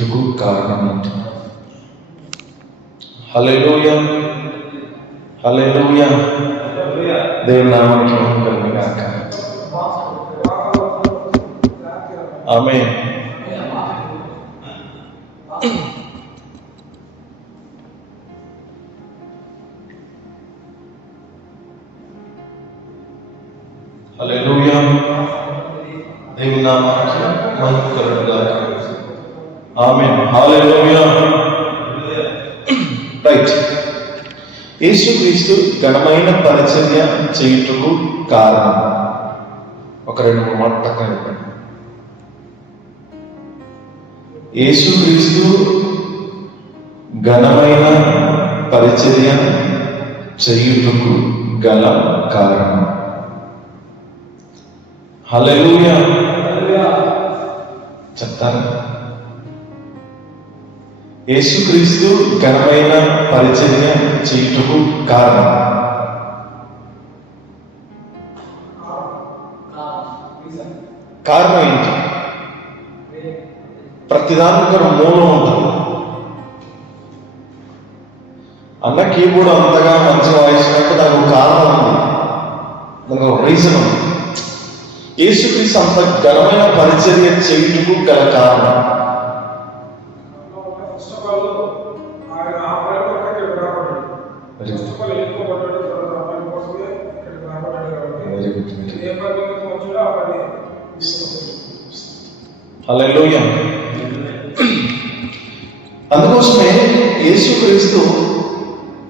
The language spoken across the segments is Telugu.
చేయుటకు కారణం ఏంటి? హల్లెలూయా, హల్లెలూయా. దేవుని నామమునకు మహిమ కలుగును గాక. ఆమేన్. హల్లెలూయా. దేవుని నామమునకు మహిమ కలుగును గాక. ఆమేన్. హల్లెలూయా. రైట్. యేసుక్రీస్తు ఘనమైన పరిచర్య చేయుటకు కారణం. ఒక 2-3 మాటలు పక్కన చెప్పండి. యేసుక్రీస్తు ఘనమైన పరిచర్య చేయుటకు గల కారణం. హల్లెలూయా. చెప్తాను. యేసుక్రీస్తు ఘనమైన పరిచర్య చేయుటకు కారణం. కారణం ఏంటి? ప్రతిదానికి ఒక మూలం ఉంటుంది. అన్న కీబోర్డ్ అంతగా మంచి వాయిస్తున్నట్టు దానికి ఒక కారణం ఉంది, దానికి ఒక రీజన్ ఉంది. యేసుక్రీస్తు అంత ఘనమైన పరిచర్య చేయుటకు గల కారణం. హల్లెలూయా. అందుకోసమే యేసుక్రీస్తు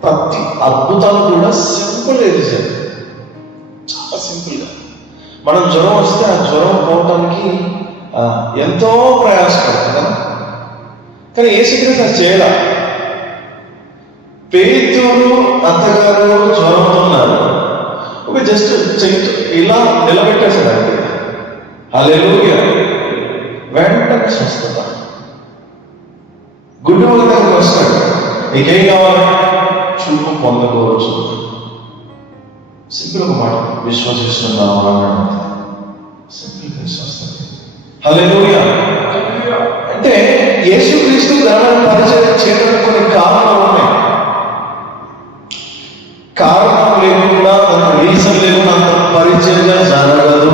ప్రతి అద్భుతాలు కూడా సింపుల్ చేశారు. చాలా సింపుల్గా. మనం జ్వరం వస్తే ఆ జ్వరం పోవటానికి ఎంతో ప్రయాసపడతాం కదా, కానీ యేసుక్రీస్తు అది చేయలే. పేతురు అత్తగారు జ్వరంతో ఉన్నారు, ఒక జస్ట్ ఇలా నిలబెట్టేశాడు అంతే. హల్లెలూయా. వెంటనే స్వస్థత. గుడ్డి వాళ్ళ దగ్గరికి వస్తాడు, నీకేం కావాలి? చూపు పొందకోవచ్చు. సింపుల్ ఒక మాట, విశ్వసిస్తున్నాము అన్నాడు. సింపుల్గా స్వస్థత. హల్లెలూయా. అంటే యేసుక్రీస్తు ఘనమైన పరిచర్య చేయడానికి కొన్ని కారణాలు ఉన్నాయి. కారణం లేకుండా, తన రీజన్ లేకుండా అంత పరిచర్య జరగదు.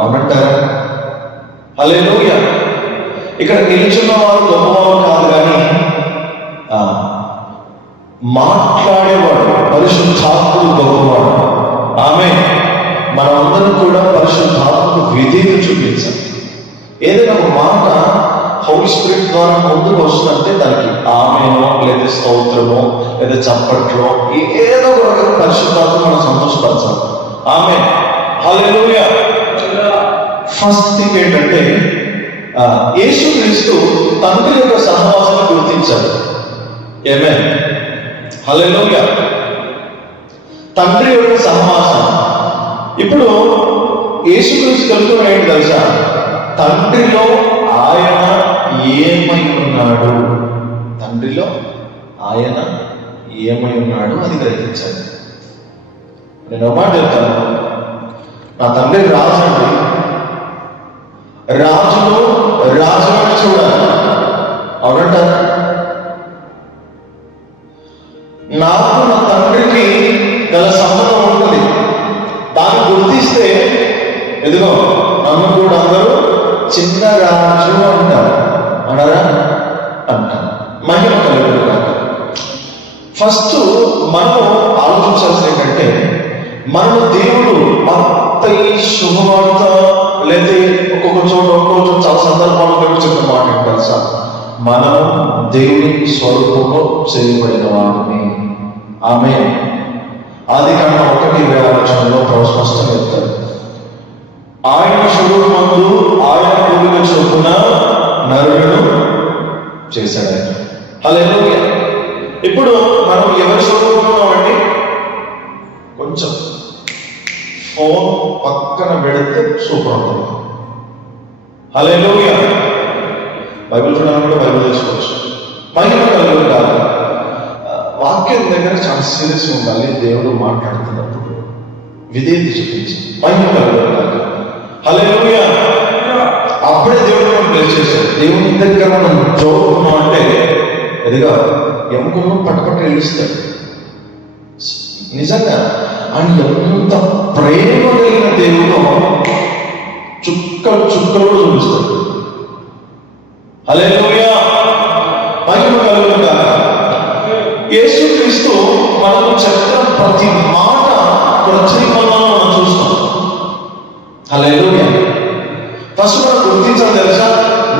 అవునంటారా? హల్లెలూయా. ఇక్కడ నిల్చున్న వారు గొప్పవారు కాదు, కానీ మాట్లాడేవాడు పరిశుద్ధాత్ముడు గొప్పవాడు. ఆమేన్. మనమందరం కూడా పరిశుద్ధాత్మకు విధేయత చూపించాలి. ఏదైనా ఒక మాట హోలీ స్పిరిట్ ద్వారా ముందుకు వస్తుందంటే దానికి ఆమేనో లేదా స్తోత్రమో లేదా చప్పట్లో ఏదో ఒక పరిశుద్ధాత్మ మనం సంతోషపరచాలి. ఆమేన్. హల్లెలూయా. ఫస్ట్ థింగ్ ఏంటంటే యేసుక్రీస్తు తండ్రి యొక్క సహవాసాన్ని గుర్తించాడు. ఆమేన్. హల్లెలూయా. తండ్రి యొక్క సహవాసం. ఇప్పుడు యేసుక్రీస్తు తెలుసుకుని ఏంటి తెలుసా? తండ్రిలో ఆయన ఏమై ఉన్నాడు, తండ్రిలో ఆయన ఏమై ఉన్నాడు అది గ్రహించాడు. నేను ఒక మాట చెప్తాను. నా తండ్రి రాజు అండి, రాజును రాజుని చూడాలి. అవునంటారా? నాకు నా తండ్రికి గల సంబంధం ఉంటుంది. దాన్ని గుర్తిస్తే ఎదుగో నన్ను కూడా అందరూ చిన్న రాజు అంటారు. అన్నారా? అంటారు. మహిమ కలుగును గాక. ఫస్ట్ మనం ఆలోచించాల్సింది ఏంటంటే, మన దేవుడు అంత ఈ శుభవార్త లేదా ఒక్కొక్క చోట చాలా సందర్భాలు చెప్పిన మాట ఏంటారు సార్, మనం దేవుని స్వరూపంలో చేయబడిన వారిని. ఆమేన్. ఆదికాండం 1:26 స్పష్టంగా చెప్తారు, ఆయన స్వరూపమందు ఆయన పోలిక చొప్పున నరులను చేశాడు ఆయన. హల్లెలూయా. ఇప్పుడు మనం ఎవరి స్వరూపంలో ఉన్నామండి? కొంచెం ఫోన్ పక్కన పెడితే సూపర్ ఉంటుంది. హల్లెలూయా. బైబిల్ చూడాలని కూడా బైబిల్ తెలుసుకోవచ్చు. మహిమ కలుగును గాక. వాక్యం దగ్గర చాలా సీరియస్గా ఉండాలి. దేవుడు మాట్లాడుతున్నప్పుడు విధేయత చూపించి మహిమ కలుగును గాక. హల్లెలూయా. అప్పుడే దేవుడు ప్లేస్ చేశాడు. దేవుని దగ్గర మనం చదువుకున్నాం అంటే ఎదిగా ఎముకలను పట్టుపట్టు ఏడుస్తాడు. నిజంగా ఆయన ఎంత ప్రేమ కలిగిన దేవుడు చుక్కలు చుక్కలు కూడా చూపిస్తాడు. హల్లెలూయా, మహిమ కలుగును గాక. యేసుక్రీస్తు మనకు చెప్పిన ప్రతి మాట ప్రతిఫలంలో మనం చూస్తాం. హల్లెలూయా. ఫస్ట్ మనం గుర్తించాలి తెలుసా,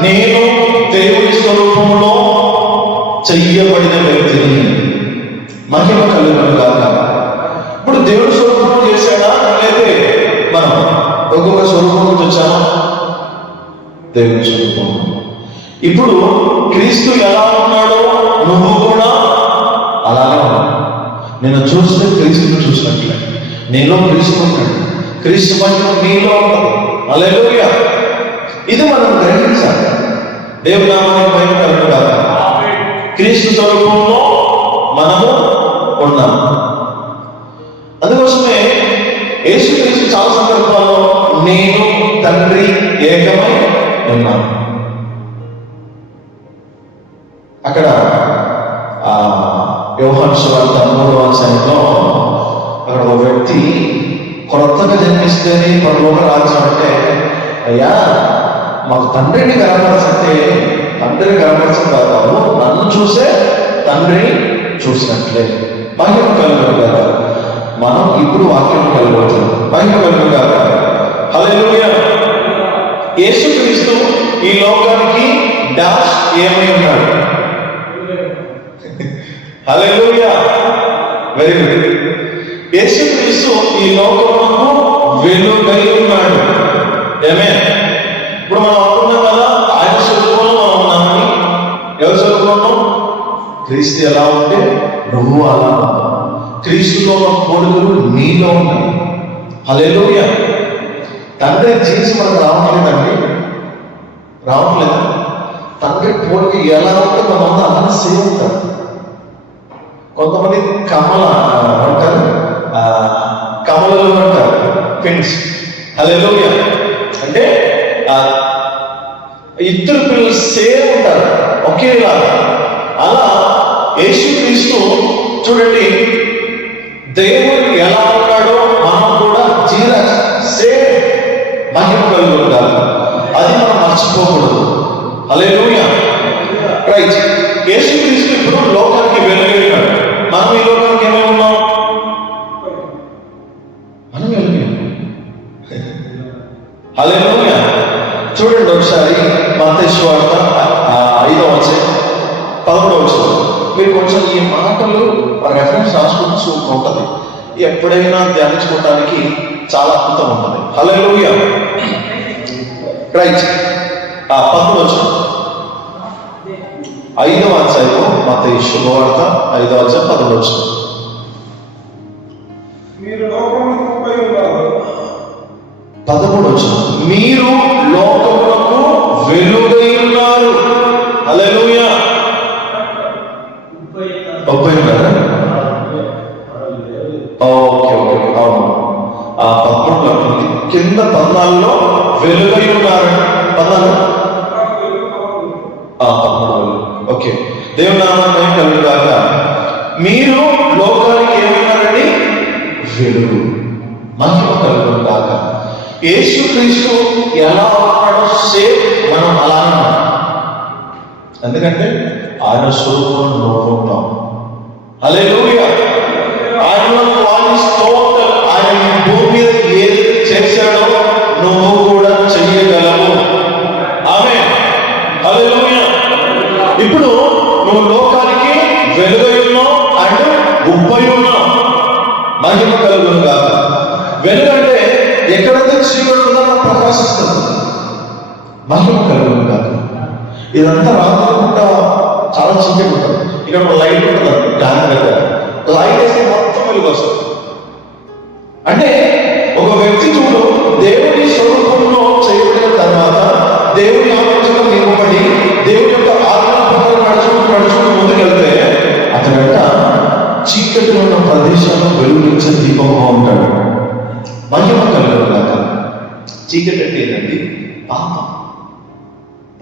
నేను దేవుని స్వరూపంలో చెయ్యబడిన వ్యక్తిని. మహిమ కలుగును గాక. ఇప్పుడు దేవుడి స్వరూపంలో చేశాడా లేదే మనం ఒక్కొక్క స్వరూపం నుంచి వచ్చామా? దేవుని స్వరూపం. ఇప్పుడు క్రీస్తు ఎలా ఉన్నాడో నువ్వు కూడా అలాగే ఉన్నాడు. నేను చూస్తే క్రీస్తుని చూసినట్లే, నీలో క్రీస్తు ఉన్నాడు, క్రీస్తు మహిమ నీలో ఉన్నది. హల్లెలూయా. ఇది మనం గ్రహించాలి. దేవుని నామానికి మహిమ కలుగును గాక. క్రీస్తు స్వరూపంలో మనము ఉన్నాం. అందుకోసమే యేసుక్రీస్తు చాలా సందర్భాల్లో నేను తండ్రి ఏకమై ఉన్నాను. అక్కడ యోహాను సువార్త 3వ అధ్యాయంలో అక్కడ ఒక వ్యక్తి కొత్తగా జన్మిస్తేనే పరలోక రాజ్యం అంటే, అయ్యా మాకు తండ్రిని కనపరచంటే తండ్రిని కనపరచం కాదు, నన్ను చూసే తండ్రిని చూసినట్లే. మహిమ కలుగును గాక. మనం ఇప్పుడు వాక్యం కలుగుతున్నాం. మహిమ కలుగును గాక. హల్లెలూయా. యేసుక్రీస్తు ఈ లోకానికి డాష్ ఏమై ఉన్నాడు? హల్లెలూయా, వెరీ గుడ్. యేసుక్రీస్తు ఈ లోకమునకు వెలుగై ఉన్నాడు. ఆమేన్. ఇప్పుడు మనం అనుకున్నాం కదా, ఆయన స్వరూపంలో మనం ఉన్నామని. ఎవరి స్వరూపంలో? క్రీస్తు ఎలా ఉంటే నువ్వు అలా ఉన్నావు. క్రీస్తులో ఉన్న కోడుకులు నీలో ఉన్నాయి. హల్లెలూయా. తండ్రి జీన్స్ మనకు రావట్లేదండి, రావట్లేదు. తండ్రి పోలిక ఎలా ఉంటే మనం అలా సేమ్ ఉంటారు. కొంతమంది కమల అంటారు, కమలలు అంటారు, ట్విన్స్. హల్లెలూయా. అంటే ఇద్దరు పిల్లలు సేమ్ ఉంటారు, ఒకేలాగా. అలా యేసుక్రీస్తు చూడండి, దేవుడు ఎలా ఉన్నాడో మనం కూడా జీరస్ సేమ్. మహిమ కలుగును గాక. అది మనం మర్చిపోకూడదు. హల్లెలూయా. రైట్. యేసుక్రీస్తు ఇప్పుడు లోకానికి వెలుగైనాడు. మనం ఈ లోకానికి ఏమై ఉన్నాం? మనం వెలుగు. హల్లెలూయా. చూడండి ఒకసారి మత్తయి సువార్త 5వ అధ్యాయం 11వ వచనం. మీరు కొంచెం ఈ మాటలు రెఫరెన్స్ రాసుకుంటూ సూపర్ ఉంటుంది. ఎప్పుడైనా ధ్యానించుకోవడానికి చాలా అద్భుతం ఉంటుంది. హల్లెలూయా. రైట్. 11వ వచనం, 5వ అధ్యాయం మత్తయి శుభవార్త 5వ అధ్యాయం 11వ వచనం. మీరు లోకమునకు 13వ వచనం, మీరు లోకమునకు వెలుగై ఉన్నారు. హల్లెలూయా. 30 ఉన్నారా? ఓకే ఓకే, అవును. 13లో కింద 14లో వెలుగై ఉన్నారు. 14 ఓకే. దేవుని నామానికి కలుగును గాక. మీరు లోకానికి ఏమన్నారండి? వెలుగు. మహిమ కలుగును గాక. యేసుక్రీస్తు ఎలా ఉన్నాడో సేమ్ మనం అలా ఉన్నాం. ఎందుకంటే ఆయన స్వరూపంలో నువ్వు ఉంటాం. హల్లెలూయా. ఆయనలో ఆయన ఈ భూమి మీద ఏది చేశాడో నువ్వు కూడా చెయ్యగలవు. ఆమేన్. హల్లెలూయా. ఇప్పుడు నువ్వు లోకానికి వెలుగై ఉన్నావు అండ్ ఉప్పై ఉన్నావు. మహిమ కలుగును గాక. వెలుగు అంటే ఎక్కడైతే చీకటి ఉందో ప్రకాశిస్తుంది. మహిమ కలుగును గాక. ఇదంతా రాకుండా చాలా చీకటి ఉంటుంది. ఇక్కడ ఒక లైట్ ఉంటుంది, దాని దగ్గర లైట్ వేస్తే మొత్తం వెలుగు వస్తుంది. అంటే ఒక వ్యక్తి చూడు, దేవుని స్వరూపంలో చేయబడిన తర్వాత దేవుని ఆలోచన నింపబడి దేవుని యొక్క ఆజ్ఞ ప్రకారం నడుచుకుంటూ ముందుకెళ్తే అతడంట చీకటిలో ఉన్న ప్రదేశాల్లో వెలుగునిచ్చే దీపంగా ఉంటాడు. మహిమ కలుగును గాక. చీకటి అంటే ఏంటండి? పాపం.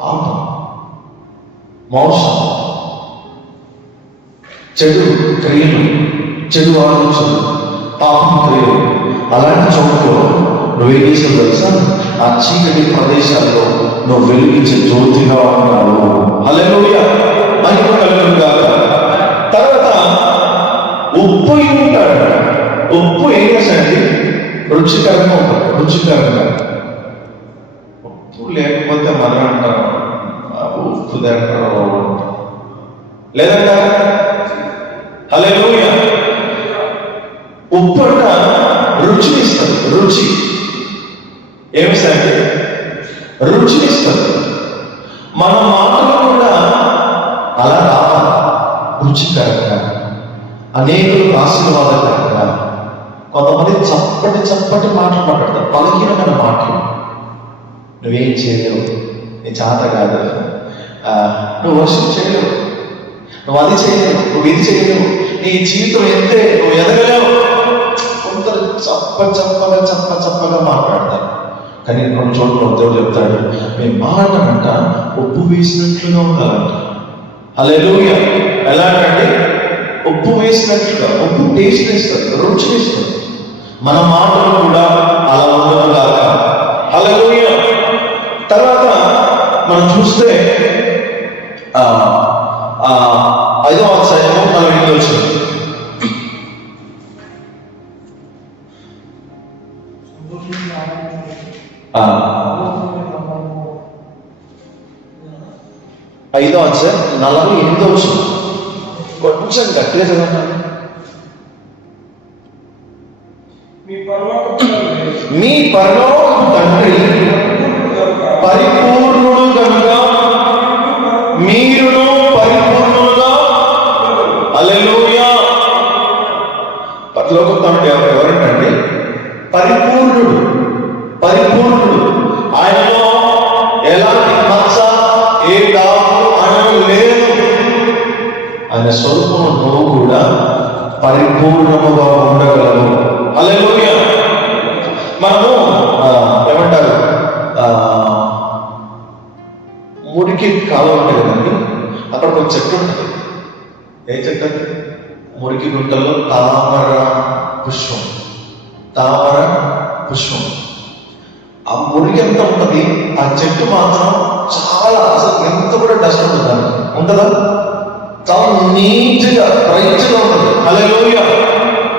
పాపం, మోసం, చెడు క్రియలు, చెడు ఆలోచనలు, పాపం క్రియలు, అలాంటి చోట్ల నువ్వేం చేసావు తెలుసా? ఆ చీకటి ప్రదేశాల్లో నువ్వు వెలిగించే జ్యోతిగా ఉన్నావు. హల్లెలూయా, మహిమ కలుగును గాక. తర్వాత ఉప్పు ఉంటాడు. ఉప్పు ఏం చేస్తాడండి? రుచికరంగా ఉంటుంది. రుచికరంగా. ఉప్పు లేకపోతే మనం అంటాం ఉప్పు తింటారు లేదంట. హల్లెలూయా. ఉప్పు అంట రుచినిస్తుంది. రుచి ఏమిస్తాయండి? రుచినిస్తుంది. మన మాటలు కూడా అలా రావాలి, రుచికరంగా, అనేకులు ఆశీర్వాదకరంగా. కొంతమంది చప్పటి మాటలు మాట్లాడతారు, బలహీనమైన మాటలు. నువ్వేం చేయలేవు, నీ చేత కాదు, నువ్వు వర్షం చేయలేవు, నువ్వు అది చేయలేవు, నువ్వు ఇది చేయలేవు, నీ జీవితం ఎంతే, నువ్వు ఎదగలేవు. కొందరు చప్పగా మాట్లాడతారు. కానీ కొన్ని చోట్ల దేవుడు చెప్తాడు, మీ మాట అంట ఉప్పు వేసినట్లుగా ఉండాలంట. హల్లెలూయా. ఎలాగంటే ఉప్పు వేసినట్లుగా. ఉప్పు టేస్ట్ ఇస్తుంది, రుచి ఇస్తుంది. మన మాటలు కూడా అలా ఉండదులాగా. హల్లెలూయా. తర్వాత మనం చూస్తే 5వ అధ్యాయము 40 వచ్చింది. ఐదో అధ్యాయం 48 వచ్చింది. కొంచెం గట్టిగా చదవండి. మీ పరలోకపు తండ్రి పరిపూర్ణుడు కనుక మీరును పరిపూర్ణులుగా. హల్లెలూయా. పరలోకపు తండ్రి ఎవరంటండి? పరిపూర్ణుడు. ఆయనలో ఎలాంటి మచ్చ, ఏ డాగు అనడం లేదు. ఆయన స్వరూపం నువ్వు కూడా పరిపూర్ణముగా ఉండగలవు. హల్లెలూయా. మనము ఏమంటారు, మురికి కాలం ఉంటుంది కదండి, అక్కడ ఒక చెట్టు ఉంటుంది. ఏ చెట్టు అది? మురికి గుంటల్లో తామర పుష్పం. ఆ మురికి ఎంత ఉంటుంది, ఆ చెట్టు మాత్రం చాలా, అసలు ఎంత కూడా డస్ట్ ఉంటుంది, ఉంటుందా? చాలా నీట్గా బ్రైట్గా ఉంటుంది. హల్లెలూయా.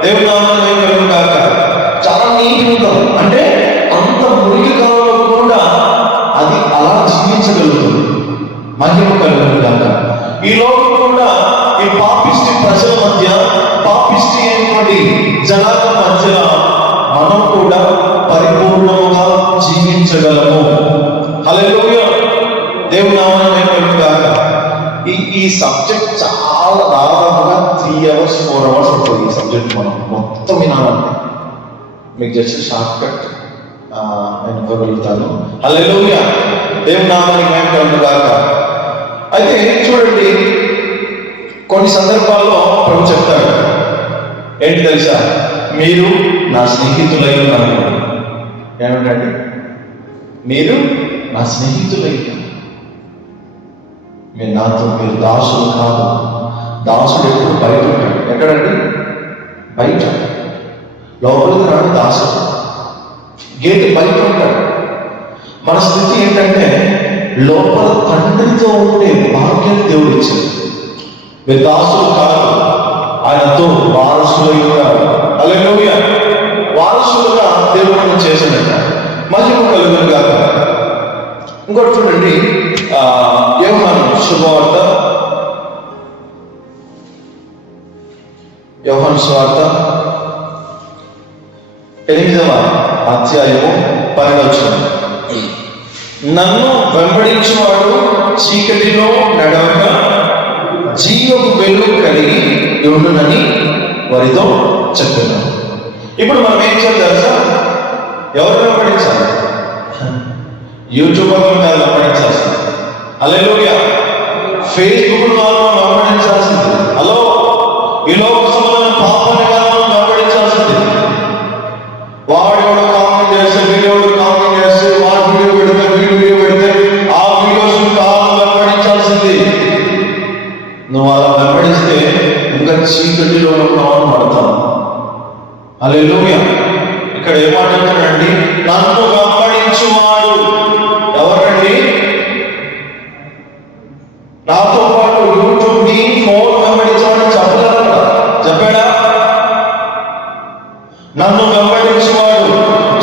దేవుని నామమున కలుగును గాక. చాలా నీట్గా ఉంటుంది. అంటే అంత మురికి కాలంలో కూడా అది అలా జీవించగలుగుతుంది. మహిమ కలుగును గాక. ఈ లోకం కూడా ఈ పాపిష్టి ప్రజల మధ్య, పాపిష్టి అయినటువంటి జనాల మధ్య మనం కూడా పరిపూర్ణంగా జీవించగలము. హల్లెలూయా. దేవుని నామమున కలుగును గాక. ఈ సబ్జెక్ట్ చాలా దాదాపుగా 3 hours 4 hours ఉంటుంది. ఈ సబ్జెక్ట్ మనం మొత్తం వినాలంటే మీకు జస్ట్ షార్ట్ కట్ నేను ఇవ్వగలుగుతాను. హల్లెలూయా. దేవుని నామానికి మహిమ కలుగును గాక. అయితే చూడండి, కొన్ని సందర్భాల్లో ప్రభు చెప్తాడు, ఏంటి తెలుసా? మీరు నా స్నేహితులై ఉన్నారు. ఏమంటండి? మీరు నా స్నేహితులై ఉన్నారు. మీరు దాసులు కాదు. దాసుడు ఎప్పుడు బయట ఉంటాడు. ఎక్కడండి? బయట. లోపలికి రాడు దాసుడు. గేట్ బయట ఉంటాడు. మన స్థితి ఏంటంటే లోపల తండ్రితో ఉండే భాగ్యం దేవుడు ఇచ్చాడు. మీరు దాసులు కాదు, ఆయనతో వారసులు ఉంటారు. హల్లెలూయా. వారసులుగా దేవుడు చేసినట్ట. మహిమ కలుగును గాక. ఇంకోటి చూడండి, యోహాను సువార్త 8వ అధ్యాయము 10వ వచనం. నన్ను వెంబడించువాడు చీకటిలో నడవక జీవపు వెలుగు కలిగి ఉండునని వారితో చెప్తున్నాను. ఇప్పుడు మనం ఏం చేద్దాం సార్? ఎవరు వెంబడించాలి? యూట్యూబ్ కాదు వెంబడించాల్సింది. హల్లెలూయా. ఫేస్బుక్ ద్వారా వెంబడించాల్సింది. హలో, ఈ లోక సంబంధమైన పాపాన్ని కాదు వెంబడించాల్సింది. వాడు కామెంట్ చేస్తే, వీడియో కామెంట్ చేస్తే, వాడు వీడియో పెడితే, వీడియో పెడితే, ఆ వీడియోస్ నువ్వు అలా వెంబడిస్తే ఇంకా చీకటిలో ఉన్నావు పడతావు. హల్లెలూయా. ఇక్కడ ఏమంటాడండి? నన్ను వెంబడించువాడు ఎవరండి? నాతో పాటు యూట్యూబ్ ని ఫోన్ వెంబడించమని చెప్పాడా? నన్ను వెంబడించువాడు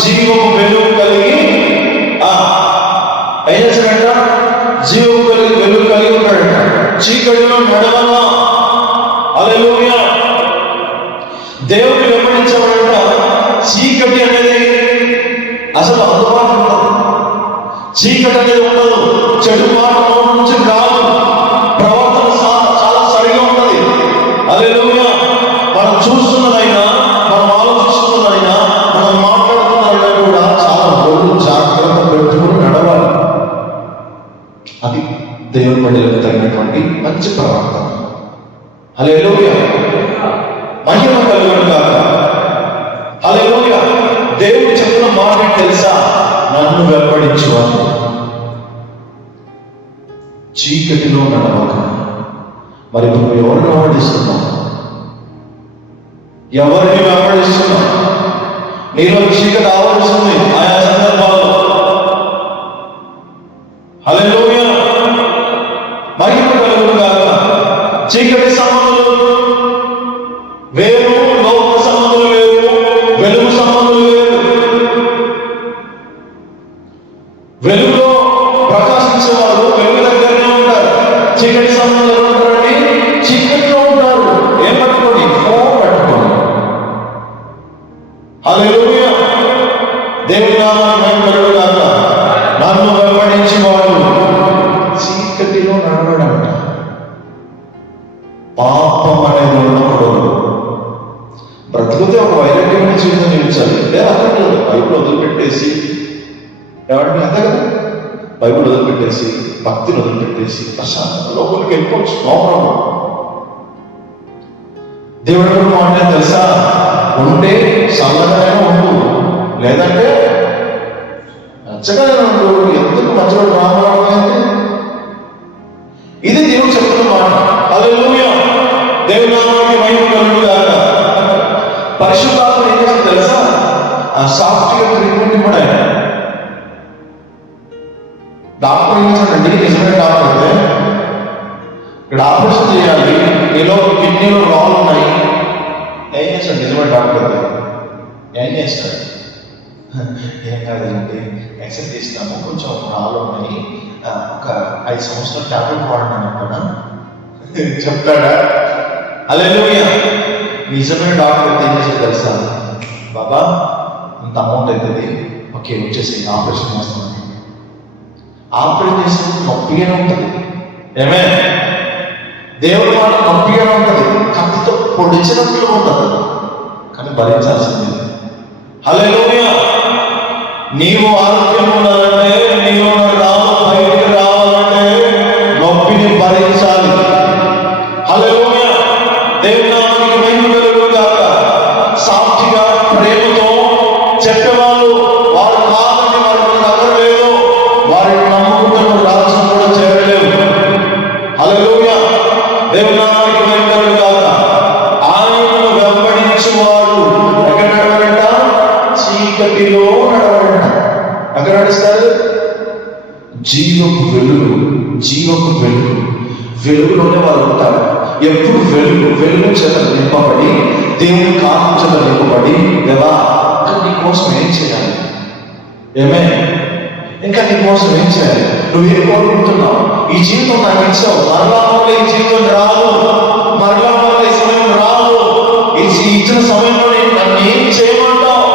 జీవము వెలుగు కలిగి ఏం చేశాడంట? జీవము కలిగి వెలుగు కలిగి ఉన్నాడంట. చీకటిలో నడవనా. హల్లెలూయా. దేవుని వెంబడించబడంట. చీకటి అనేది అసలు అందుబాటులో ఉండదు. చీకటి అనేది ఉండదు. చెడు మాట నుంచి రాదు. ప్రవర్తన చాలా సరిగా ఉంటది. హల్లెలూయా. మనం చూస్తున్నదైనా, మనం ఆలోచిస్తున్నదైనా, మనం మాట్లాడుతున్నదైనా కూడా చాలా రోజు జాగ్రత్త పెట్టుకుని నడవాలి. అది దేవుని బిడ్డలకు తగినటువంటి మంచి ప్రవర్తన. హల్లెలూయా. మహిమ కలుగును గాక. హల్లెలూయా. దేవుడు చెప్పిన మాట తెలుసా? నన్ను వెంబడించువాడు చీకటిలో నడవక. మరి నువ్వు ఎవరిని వెంబడిస్తున్నావు? ఎవరిని వెంబడిస్తున్నావు? నీలో చీకటి ఆవరిస్తుంది ఆయా సందర్భాల్లో. హల్లెలూయా. మహిమ కలుగును గాక. చీకటి సంబంధులు వేరు, లోక సంబంధులు వేరు, వెలుగు సంబంధులు వేరు. వెలుగులో ప్రకాశించేవారు వెలుగు దగ్గరనే ఉంటారు. చీకటి సంబంధులు ఉంటారండి, చీకటిలో ఉంటారు. ఏం పట్టుకోండి? ఫోన్ పట్టుకోండి. హల్లెలూయా. దేవుని నామమున కలుగును గాక. నన్ను వెంబడించువాడు చీకటిలో నడవడంట. పాపం అనేది ఉన్నప్పుడు బ్రతుకుతే ఒక వైరాగ్యమైన జీవితం జీవించాలి. లేదా అక్కడ బైబిల్ వదిలిపెట్టేసి, ఏమంటే అంతే కదా, బైబిల్ వదిలిపెట్టేసి, భక్తిని వదిలిపెట్టేసి ప్రశాంత లోపలికి వెళ్ళిపోవచ్చు. లోపల దేవుడు అంటే తెలుసా? ఉంటే చల్లగానే ఉండు, లేదంటే నచ్చగానే ఉండు. ఎందుకు మధ్యలో రామాయణ? ఇది దేవుడు చెప్తున్న మాట. హల్లెలూయా. దేవుని నామానికి మహిమ కలుగును గాక. పరిశుద్ధాత్మ ఏం చేస్తుంది తెలుసా? ఆ సాఫ్ట్వేర్ ట్రీట్మెంట్ కూడా డాక్టర్ ఏం చేస్తాడండి? నిజమైన డాక్టర్ అయితే ఇక్కడ ఆపరేషన్ చేయాలి, నీలో కిడ్నీలో రాళ్ళు ఉన్నాయి. ఏం చేస్తాడు నిజమైన డాక్టర్ అయితే? ఏం చేస్తాడు? ఏం కాదండి, ఎక్సర్సైజ్ చేస్తాము, కొంచెం రాళ్ళు ఉన్నాయి, ఒక 5 సంవత్సరాలు టాబ్లెట్ వాడినాను అక్కడ చెప్తాడా? హల్లెలూయా. నిజమైన డాక్టర్ ఏం చేసేది తెలుసా? బాబా ఇంత అమౌంట్ అవుతుంది, ఓకే వచ్చేసి ఆపరేషన్ చేస్తున్నాను. ఆపరేషన్ చేసినప్పుడు నొప్పిగానే ఉంటుంది. ఏమే? దేవుడి మాట నొప్పిగానే ఉంటుంది, కత్తితో పొడిచినట్లు ఉంటుంది, కానీ భరించాల్సింది. హల్లెలూయా. నీవు ఆరోగ్యం ఉండాలంటే, నీవు రావు బయటికి రావాలంటే నొప్పిని భరించాలి. హల్లెలూయా. దేవుని నామానికి మహిమ కలుగును గాక. సాక్షిగా ప్రేమతో చెప్పేవాళ్ళు వారు కాదని వారికి నగరలేదు, వారిని నమ్ముకుంటున్న రాజ్యం కూడా చేరలేవు. హల్లెలూయా. దేవుని నామానికి మహిమ కలుగును గాక. ఆయనను వెంబడించువాడు ఎక్కడ నడవడంట? చీకటిలో నడవడంట. ఎక్కడ నడుస్తారు? జీవపు వెలుగు. జీవపు వెలుగు. వెలుగులోనే వాళ్ళు ఉంటారు. ఎప్పుడు వెలుగు చేత నింపబడి, దేవుని కాలం చేత నింపబడి, దేవా ఇంకా నీ కోసం ఏం చేయాలి? ఏమే? ఇంకా నీ కోసం ఏం చేయాలి? నువ్వేం కోరుకుంటున్నావు? ఈ జీవితం నాకు ఇచ్చావు, మరలా వల్ల ఈ జీవితం రాదు, మరలా వల్ల ఈ సమయం రాదు, ఈ ఇచ్చిన సమయంలో నన్ను ఏం చేయమంటావు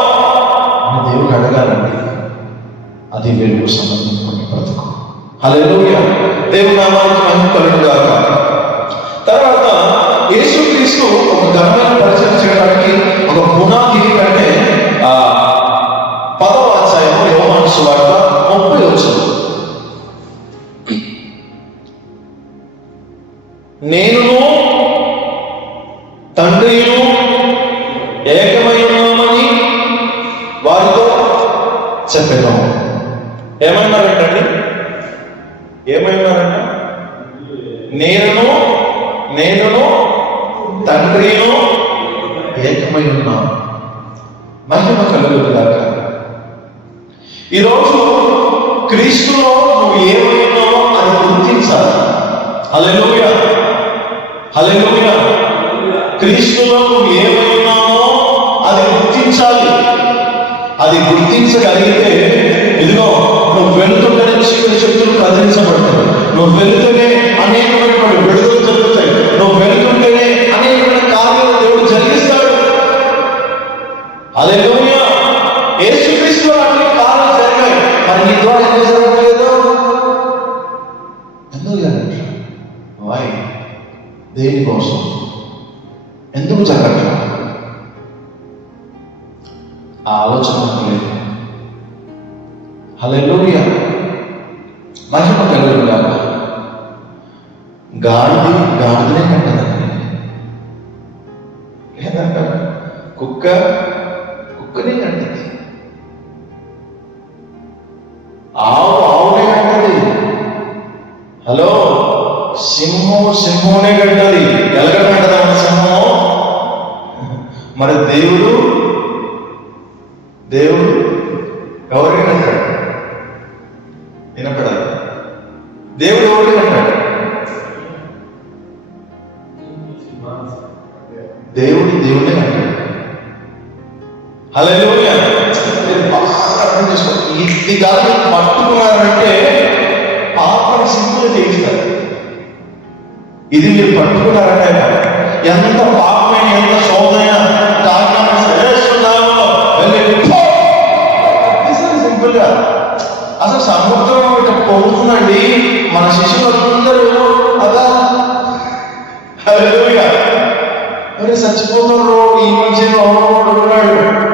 అని దేవుడు అడగాలండి. అది వెలుగు సంబంధం బ్రతుకు. హల్లెలూయా. దేవుని నామానికి మహిమ కలుగును గాక. తర్వాత యేసుక్రీస్తు ఒక ఘనమైన పరిచయం చేయడానికి ఒక పునాది కంటే 10వ అధ్యాయము యోహాను సువార్త 30 వచనం. నేనును తండ్రియును ఏకమై ఉన్నామని వారితో చెప్పాను. ఏమన్నారంటండి? ఏమైనారంట? నేనును నేనును తండ్రిను ఏకమై ఉన్నాం. మహిమ కలుగుగాక. ఈరోజు క్రీస్తులో నువ్వు ఏమైనావో అని గుర్తించాలి. హల్లెలూయా, హల్లెలూయా. క్రీస్తులో నువ్వు ఏమైనావో అది గుర్తించాలి. అది గుర్తించగలిగితే ఇదిగో నువ్వు వెళ్తుంటేనే చీకటి శక్తులు కదిలించబడతాయి. నువ్వు వెళ్తూనే అనేకమైనటువంటి విడుదల జరుగుతాయి. నువ్వు వెళ్తుంటేనే అనేకమైన కార్యాలు దేవుడు జరిగిస్తాడు. హల్లెలూయా. యేసుక్రీస్తులో అన్ని కార్యాలు జరిగాయి. మరి నీ ద్వారా ఎందుకు జరగలేదు? ఎందుకు జరగట్లేదు? వై? దేనికోసం? ఎందుకు జరగట్లేదు? ఆ ఆలోచన లేదు. హల్లెలూయా, మహిమ కలుగుగాక. గాడిదనే కంటదండి. లేదంట కుక్కనే కంటది. ఆవునే కంటది. హలో, సింహంనే కంటది. ఎలగంటదా సింహం? మరి దేవుడు ఎవరికి అంటాడు? వినపడాలి. దేవుడు ఎవరికి అంటాడు? దేవుడే అంటాడు. హల్లెలూయా. అర్థం చేసుకో. ఇది కాదు పట్టుకున్నారంటే పాపం సింపుల్ చేయిస్తారు. ఇది మీరు పట్టుకున్నారంటే ఎంత పాపమైన ఎంత శోధన సింపుల్ గా అసలు సముద్రం ఇట్లా పోతుందండి. మన శిష్యులందరూ అదా మరి చచ్చిపోతున్నారు. ఈ మధ్య ఉన్నాడు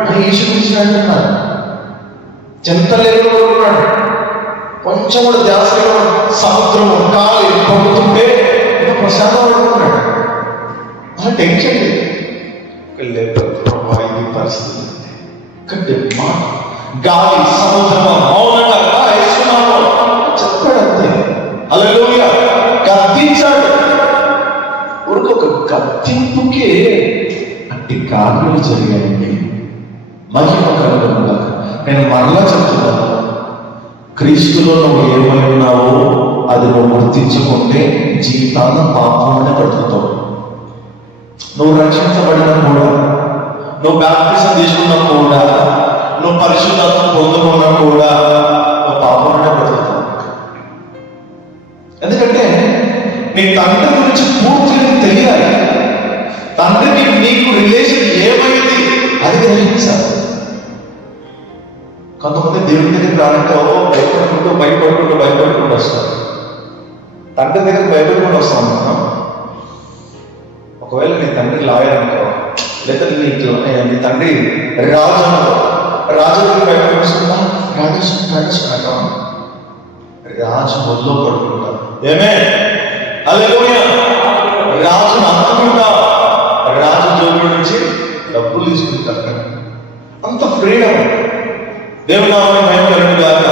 అని యేసుక్రీస్తు అంటున్నారు. చింతలేరు ఉన్నాడు. కొంచెం కూడా ధ్యాస సముద్రం కాలి పొందుతుంటే ప్రశాంతం పడుతున్నాడు. అలా టెన్షన్ లేదు. ఇది పరిస్థితి మాట గాలి సముద్రము మౌనంగా చెప్పాడు అంతే. హల్లెలూయా. గద్దించాడు. ఒక గద్దింపుకే అట్టి కార్యాలు జరిగాయండి. మహిమ కలుగుగాక. నేను మరలా చెప్తున్నాను, క్రీస్తులో నువ్వు ఏమై ఉన్నావో అది నువ్వు గుర్తించుకుంటే జీవితాన్ని పాపంలోనే బ్రతుకుతావు. నువ్వు రక్షించబడినా కూడా, నువ్వు బాప్తిసం తీసుకున్నా కూడా, నువ్వు పరిశుద్ధత్వం పొందుకున్నా కూడా నువ్వు పాపంలోనే బ్రతుకుతావు. ఎందుకంటే నీ తండ్రి గురించి పూర్తిగా తెలియాలి. తండ్రికి నీకు రిలేషన్ ఏమైంది అది గ్రహించాలి. కొంతమంది దేవుడి దగ్గరికి రానంటే భయపడుకుంటూ వస్తారు. తండ్రి దగ్గరికి భయపడుకుంటూ వస్తాం మనం. ఒకవేళ నీ తండ్రి లాయర్ అనుకో, లేదా నీ తండ్రి రాజు భయపడి వస్తుందా? రాజు ఒళ్ళో పడుకుంటా. ఏమే హల్లెలూయా. రాజును అనుకుంటా. రాజు జోబుల నుంచి డబ్బులు తీసుకుంటారు. అంత ఫ్రీడమ్. దేవుని నామమున మహిమ కలుగుగాక.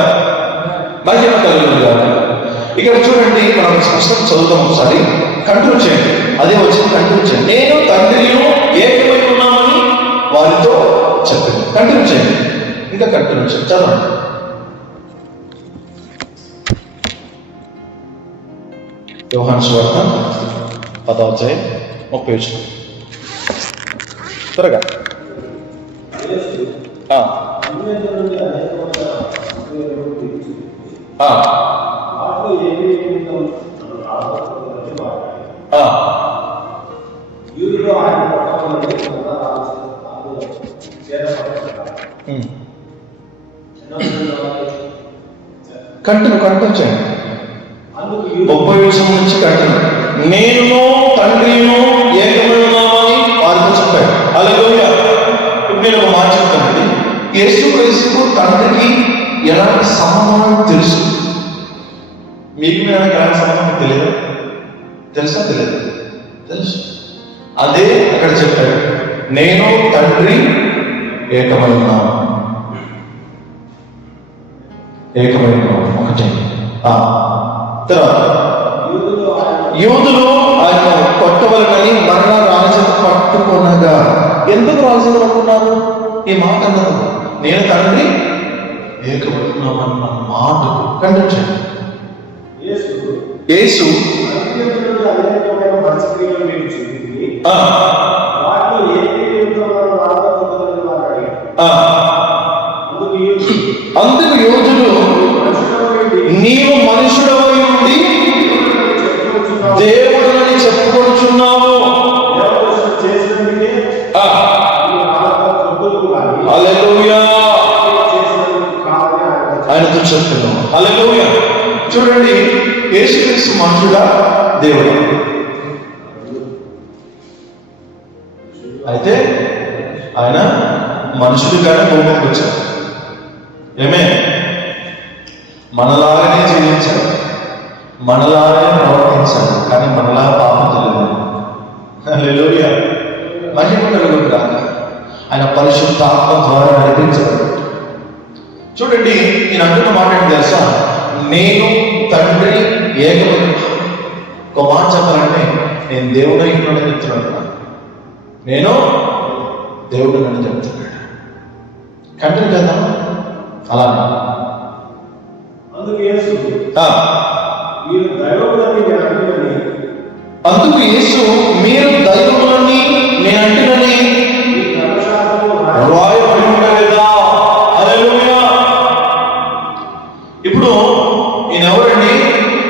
మహిమ కలుగుగాక. ఇక్కడ చూడండి, మనం స్పష్టం చదువుతాం. ఒకసారి కంటిన్యూ చేయండి. అదే వచ్చింది, కంటిన్యూ చేయండి. నేను తండ్రిని ఏకమై ఉన్నామని వారితో చెప్పింది. కంటిన్యూ చేయండి. ఇంకా కంటిన్యూ చేయండి. చదవండి. యోహాను సువార్త 10వ అధ్యాయం 30వ వచనం. త్వరగా. కంటిన్యూ చేయండి. 30వ వచనం నుంచి కంటిన్యూ. నేను తండ్రిను ఏకమై ఉన్నామని వారితో చెప్పాడు. హల్లెలూయా. ఇప్పుడు నేను ఒక మాట చెప్తానండి. యేసుక్రీస్తుకు తండ్రికి ఎలాంటి సంబంధం తెలుసు. మీకు ఎలాంటి సంబంధం తెలియదు? తెలుసా? తెలియదు? తెలుసు. అదే అక్కడ చెప్పాడు, నేను తండ్రి ఏకమై ఉన్నాను. ఒకటే. తర్వాత యూదులు ఆయన కొట్టవలనని మరలా రాజును పట్టుకొనగా. ఎందుకు రాజును పట్టుకున్నారు? ఈ మాట అన్నారు, నేను తండ్రి ఏకపడుతున్నామన్న మాటకు ఖండించండి. యేసు అందుకు యోధుడు, నీవు మనుషుడవై ఉండి దేవుడని చెప్పుకొనుచున్నావు. హల్లెలూయా, ఆయనతో చెప్తున్నాము. హల్లెలూయా. చూడండి, యేసుక్రీస్తు మనుషుడా దేవుడు? అయితే ఆయన మనుషుడిగానే భూమికి వచ్చారు. ఏమే, మనలాగానే జీవించాడు, మనలాగానే ప్రవర్తించాడు, కానీ మనలా పాపం తెలియదు. హల్లెలూయా, మహిమ కలుగును గాక. ఆయన పరిశుద్ధాత్మ ద్వారా నడిపించబడ్డాడు. చూడండి, నేను అంటున్న మాట ఏంటి తెలుసా? నేను తండ్రి ఏకమైన. ఒక మాట చెప్పాలంటే, నేను దేవుడై ఉన్నాడని చెప్తున్నాడు. నేను దేవుడు అని చెప్తున్నాడు. కంటే కదా అలా. అందుకు యేసు మీరు దైవములని నేను అంటున్నని రాయబడి ఉండలేదా? హల్లెలూయా. ఇప్పుడు ఈయన ఎవరండి?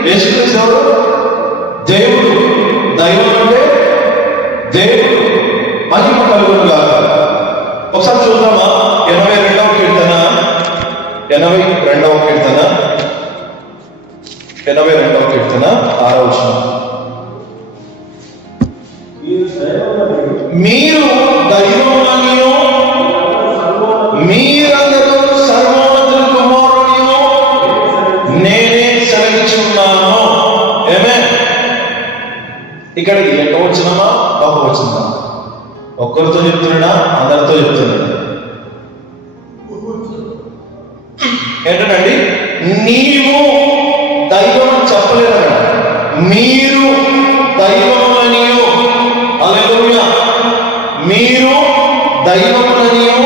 యేసుక్రీస్తు ఎవరు? దేవుడు. దైవం అంటే దేవుడు. మహిమ కలుగును గాక. ఒకసారి చూద్దామా? 82వ కీర్తన 82వ కీర్తన 6వ వచనం. మీరు దైవములనియు మీరందరూ సర్వోన్నతుల కుమారునియు నేనే సెలవిస్తున్నాను. ఏమే, ఇక్కడ ఏకవచనమా బహువచనమా? ఒక్కరితో చెప్తున్నాడా? అందరితో చెప్తున్నాడు. ఏంటండి? నీవు దైవం చెప్పలేదు, మీరు దైవములనియు. హల్లెలూయా. మీరు దైవములనియు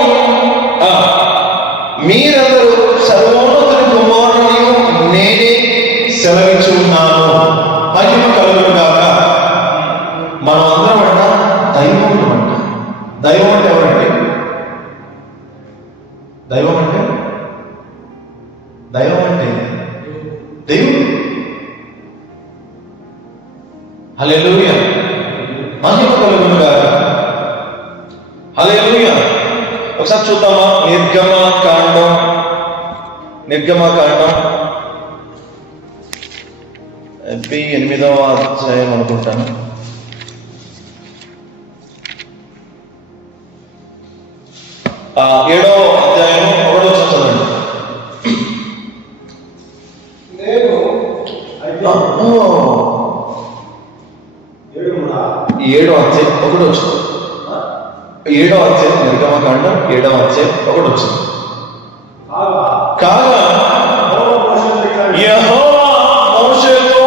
మీరందరూ సర్వోన్నతుని కుమారునియు నేనే సెలవించున్నాను. మహిమ కలుగును గాక. మనం అందరం అంట దైవములు అంట. దైవం అంటే ఎవరండి? దైవం అంటే దేవుడు. హల్లెలూయా, మహిమ కలుగును గాక. హల్లెలూయా. ఒకసారి చూద్దామా? నిర్గమకాండం 8వ అధ్యాయం అనుకుంటాను. ఆ 7వ అధ్యాయం 1వ వచనం చదవండి. 7వ అధ్యాయం 1వ వచనం. 7వ అధ్యాయం నిర్గమకాండం 7వ అధ్యాయం 1వ వచనం. కాగా యెహోవా మోషేతో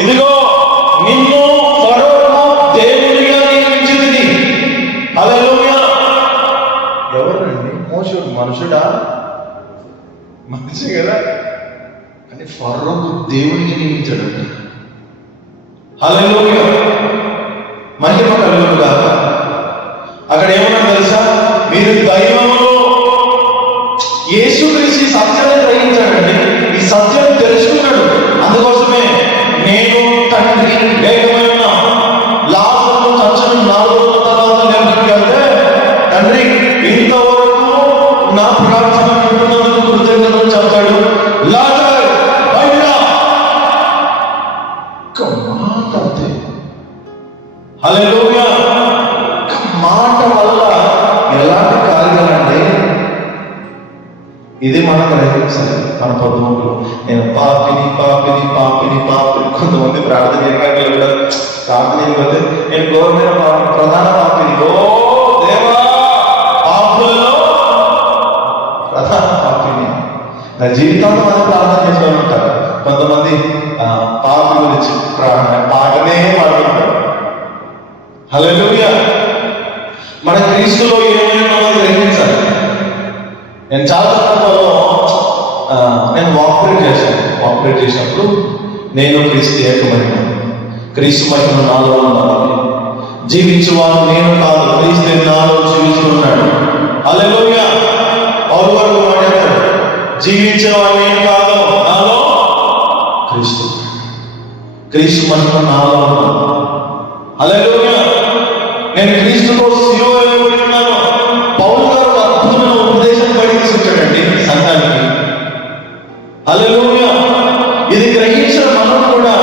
ఇదిగో నిన్ను ఫరోకు దేవునిగా నియమించితిని. హల్లెలూయా. ఎవరండి? మోషే మనుషుడా? మనిషి కదా, కానీ ఫరోకు దేవునిగా నియమించాడంట. హల్లెలూయా, మహిమ కలుగును గాక. అక్కడ ఏమన్నా తెలుసా? మీరు దైవములు. యేసుక్రీస్తు సత్యాన్ని గ్రహించాడండి. ఈ సత్యాన్ని తెలుసుకున్నాడు. అందుకోసమే నేను తండ్రి ఏకమై ఉన్నాను. లాజరును చచ్చిన 4 రోజుల తర్వాత లేవనెత్తితే, తండ్రి ఇంతవరకు నా ప్రార్థన వింటున్నందుకు కృతజ్ఞతలు చెప్తాడు. లాజరు బయట మాట అంతే. హల్లెలూయా. మాట వల్ల ఎలాంటి కార్యాలంటే, ఇది మనం గ్రహించాలి. మన పొద్దుములు నేను పాపిని పాపిని పాపిని పాపిని. కొంతమంది ప్రార్థన చేయగలరు. ప్రార్థన చేయకపోతే నేను గౌరవమైన ప్రధాన పాపిని. ఓ దేవా, పాపులలో ప్రధాన పాపిని. నా జీవితంలో మనం ప్రార్థన చేస్తూ ఉంటారు. కొంతమంది పాట గురించి పాటనే పాడుతుంటారు. హల్లెలూయా. మన క్రీస్తులో ఏమైనా గ్రహించాలి. నేను చాలా సందర్భాల్లో నేను ఆపరేట్ చేసినప్పుడు నేను క్రీస్తు ఏకమైన క్రీస్తు మహిమ నాలో ఉన్నాను. జీవించువాడు నేను కాదు, క్రీస్తు నాలో జీవిస్తున్నాడు. హల్లెలూయా. పౌలు గారు మాట్లాడారు, జీవించేవాడు నేను కాదు, నాలో క్రీస్తు మహిమ నాలో ఉన్నాడు. హల్లెలూయా. నేను క్రీస్తుతో సిలువ వేయబడి ఉన్నాను. పౌలు గారు అద్భుతమైన ఉపదేశం బయట తీసుకొచ్చాడండి సంఘానికి. హల్లెలూయా. ఇది గ్రహించిన మనం కూడా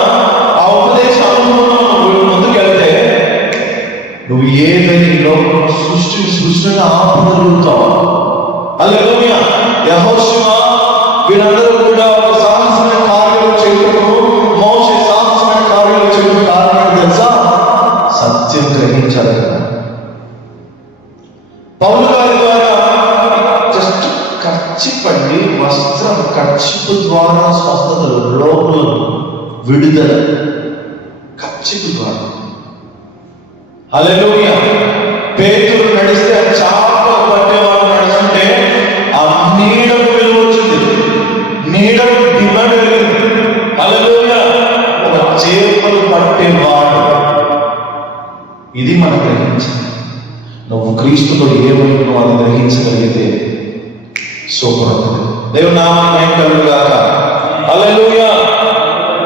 ఆ ఉపదేశ అనుభవం ముందుకెళ్తే నువ్వు ఏదైనా సృష్టిగా ఆపగలుగుతావు. హల్లెలూయా. యెహోషువ వీళ్ళందరూ కూడా ఒక సాహసమైన కార్యాలు చేయటము, మోషే సాహసమైన కార్యాలు చేయడం కారణం తెలుసా? సత్యం గ్రహించాలి కదా. పౌలు గారి ద్వారా జస్ట్ ఖర్చిపండి వస్త్రం, ఖర్చిపు ద్వారా స్వస్థతలు, రోగులు విడుదల, ఖర్చిపు ద్వారా. హల్లెలూయా. పేతురు నడిస్తే చాపలు పట్టేవాడు నడుస్తుంటే ఆ నీడకు విలువ వచ్చింది, నీడకు డిమాండ్ పెరిగింది. హల్లెలూయా. ఒక చేపలు పట్టేవాడు. ఇది మనం గ్రహించాలి. నువ్వు క్రీస్తుతో ఏమైనా అది గ్రహించగలిగితే సూపర్ అవుతుంది. దేవుని నామమున కలుగుగాక. హల్లెలూయా.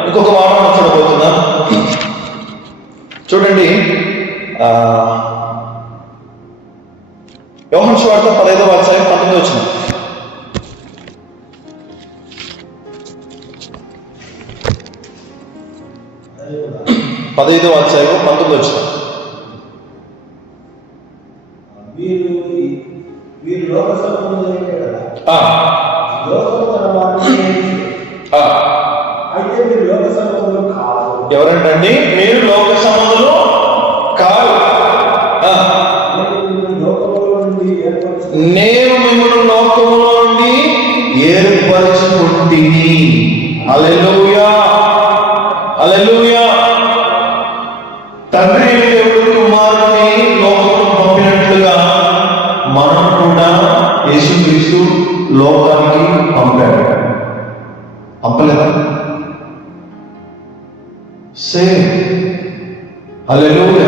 ఇంకొక వారం చూడబోతున్నా. చూడండి, యోహాను సువార్త 15వ అధ్యాయం 19వ వచనం. ఎవరంటండి? మీరు లోక సంబంధులు కాదు, నేను మిమ్మల్ని లోకములో నుండి ఏర్పరచుకుంటిని. హల్లెలూయా. హల్లెలూయా. తండ్రి దేవుడు కుమారుని లోకమును పంపినట్లుగా మనం కూడా యేసుక్రీస్తు లోకానికి పంపాడు. పంపలేదా? సేమ్. హల్లెలూయా.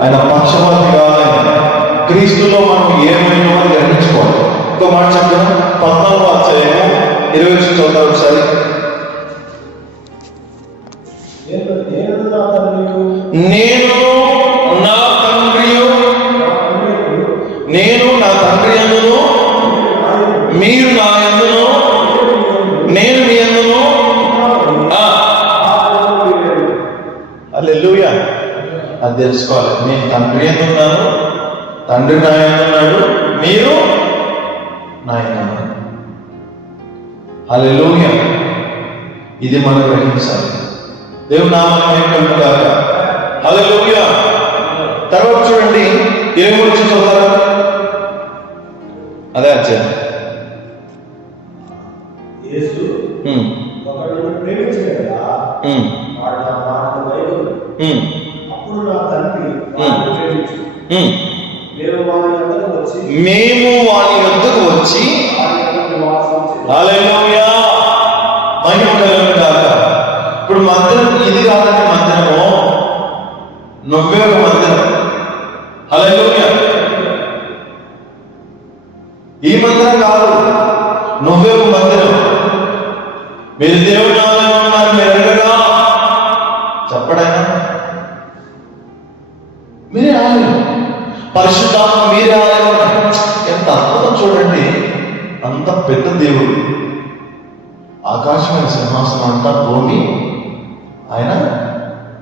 ఆయన పక్షపాతి కాదు. క్రీస్తులో మనం ఏమైనా గ్రహించుకోవాలి. ఇంకో మాట చెప్తాను. 14వ అధ్యాయం 20 చూద్దాం ఒకసారి. నేను నా తండ్రి యందును, మీరు నా యందును, నేను మీ యందును. హల్లెలూయా. అది తెలుసుకోవాలి. నేను తండ్రి యందున్నాను, తండ్రి నా యందున్నాడు, మీరు నా యందున్నారు. హల్లెలూయా. ఇది మనం గ్రహించాలి. దేవుని నామమున కలుగుగాక. హల్లెలూయా. తర్వాత చూడండి, 23 చదువుతారా? అదే అధ్యాయం. మేము వాని వద్దకు వచ్చి. హల్లెలూయా. మహిమ కలుగుగాక. ఇప్పుడు మందిరం ఇది కాదండి, మందిరము నువ్వే ఒక మందిరం. హల్లెలూయా. ఈ మందిరం కాదు, నువ్వే ఒక మందిరం. మీరు దేవుని ఆలయం ఉన్నారు, మీరు ఎరగరా? చెప్పడైనా మీరే ఆలయం, పరిశుద్ధాత్మ మీరే ఆలయం. ఎంత అద్భుతం చూడండి. అంత పెద్ద దేవుడు, ఆకాశమైన సింహాసనం అంతా, భూమి ఆయన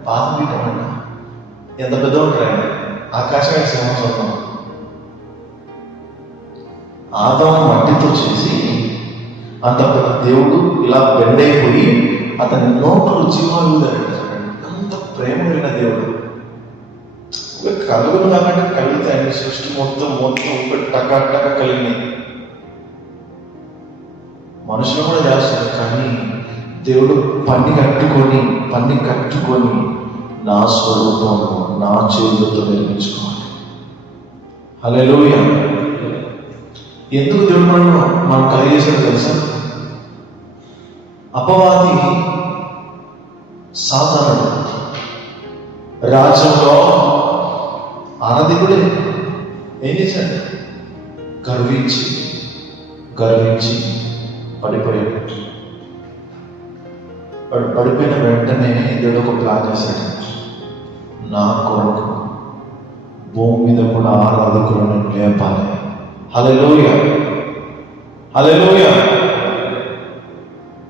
పాదపీఠం అంట. ఎంత పెద్ద ఉంటాడు. ఆకాశమైన సింహాసనం ఆదాము మట్టితో చేసి అంత పెద్ద దేవుడు ఇలా బెండైపోయి అతని నోట్లో జీవాలు. అంత ప్రేమ కలిగిన దేవుడు. కలుగులు కాబట్టి కలుగుతాయండి. సృష్టి మొత్తం ఒకటి టకా కలిగినాయి. మనుషులు కూడా చేస్తారు, కానీ దేవుడు పని కట్టుకొని నా స్వరూపము నా చేతులతో నిర్మించుకోవాలి. హల్లెలూయా. ఎందుకు దేవుడు మనం కలిగేసాడు తెలుసా? అపవాది సాతానుడు రాజ్యంలో ఆరాధికుడే ఏం చేశాడు? గర్వించి పడిపోయాడు. వాడు పడిపోయిన వెంటనే దేవుడు ఒక ప్లాన్ చేశాడు. నా కొరకు భూమి మీద కూడా ఆరాధకులను లేపాలి. హల్లెలూయా.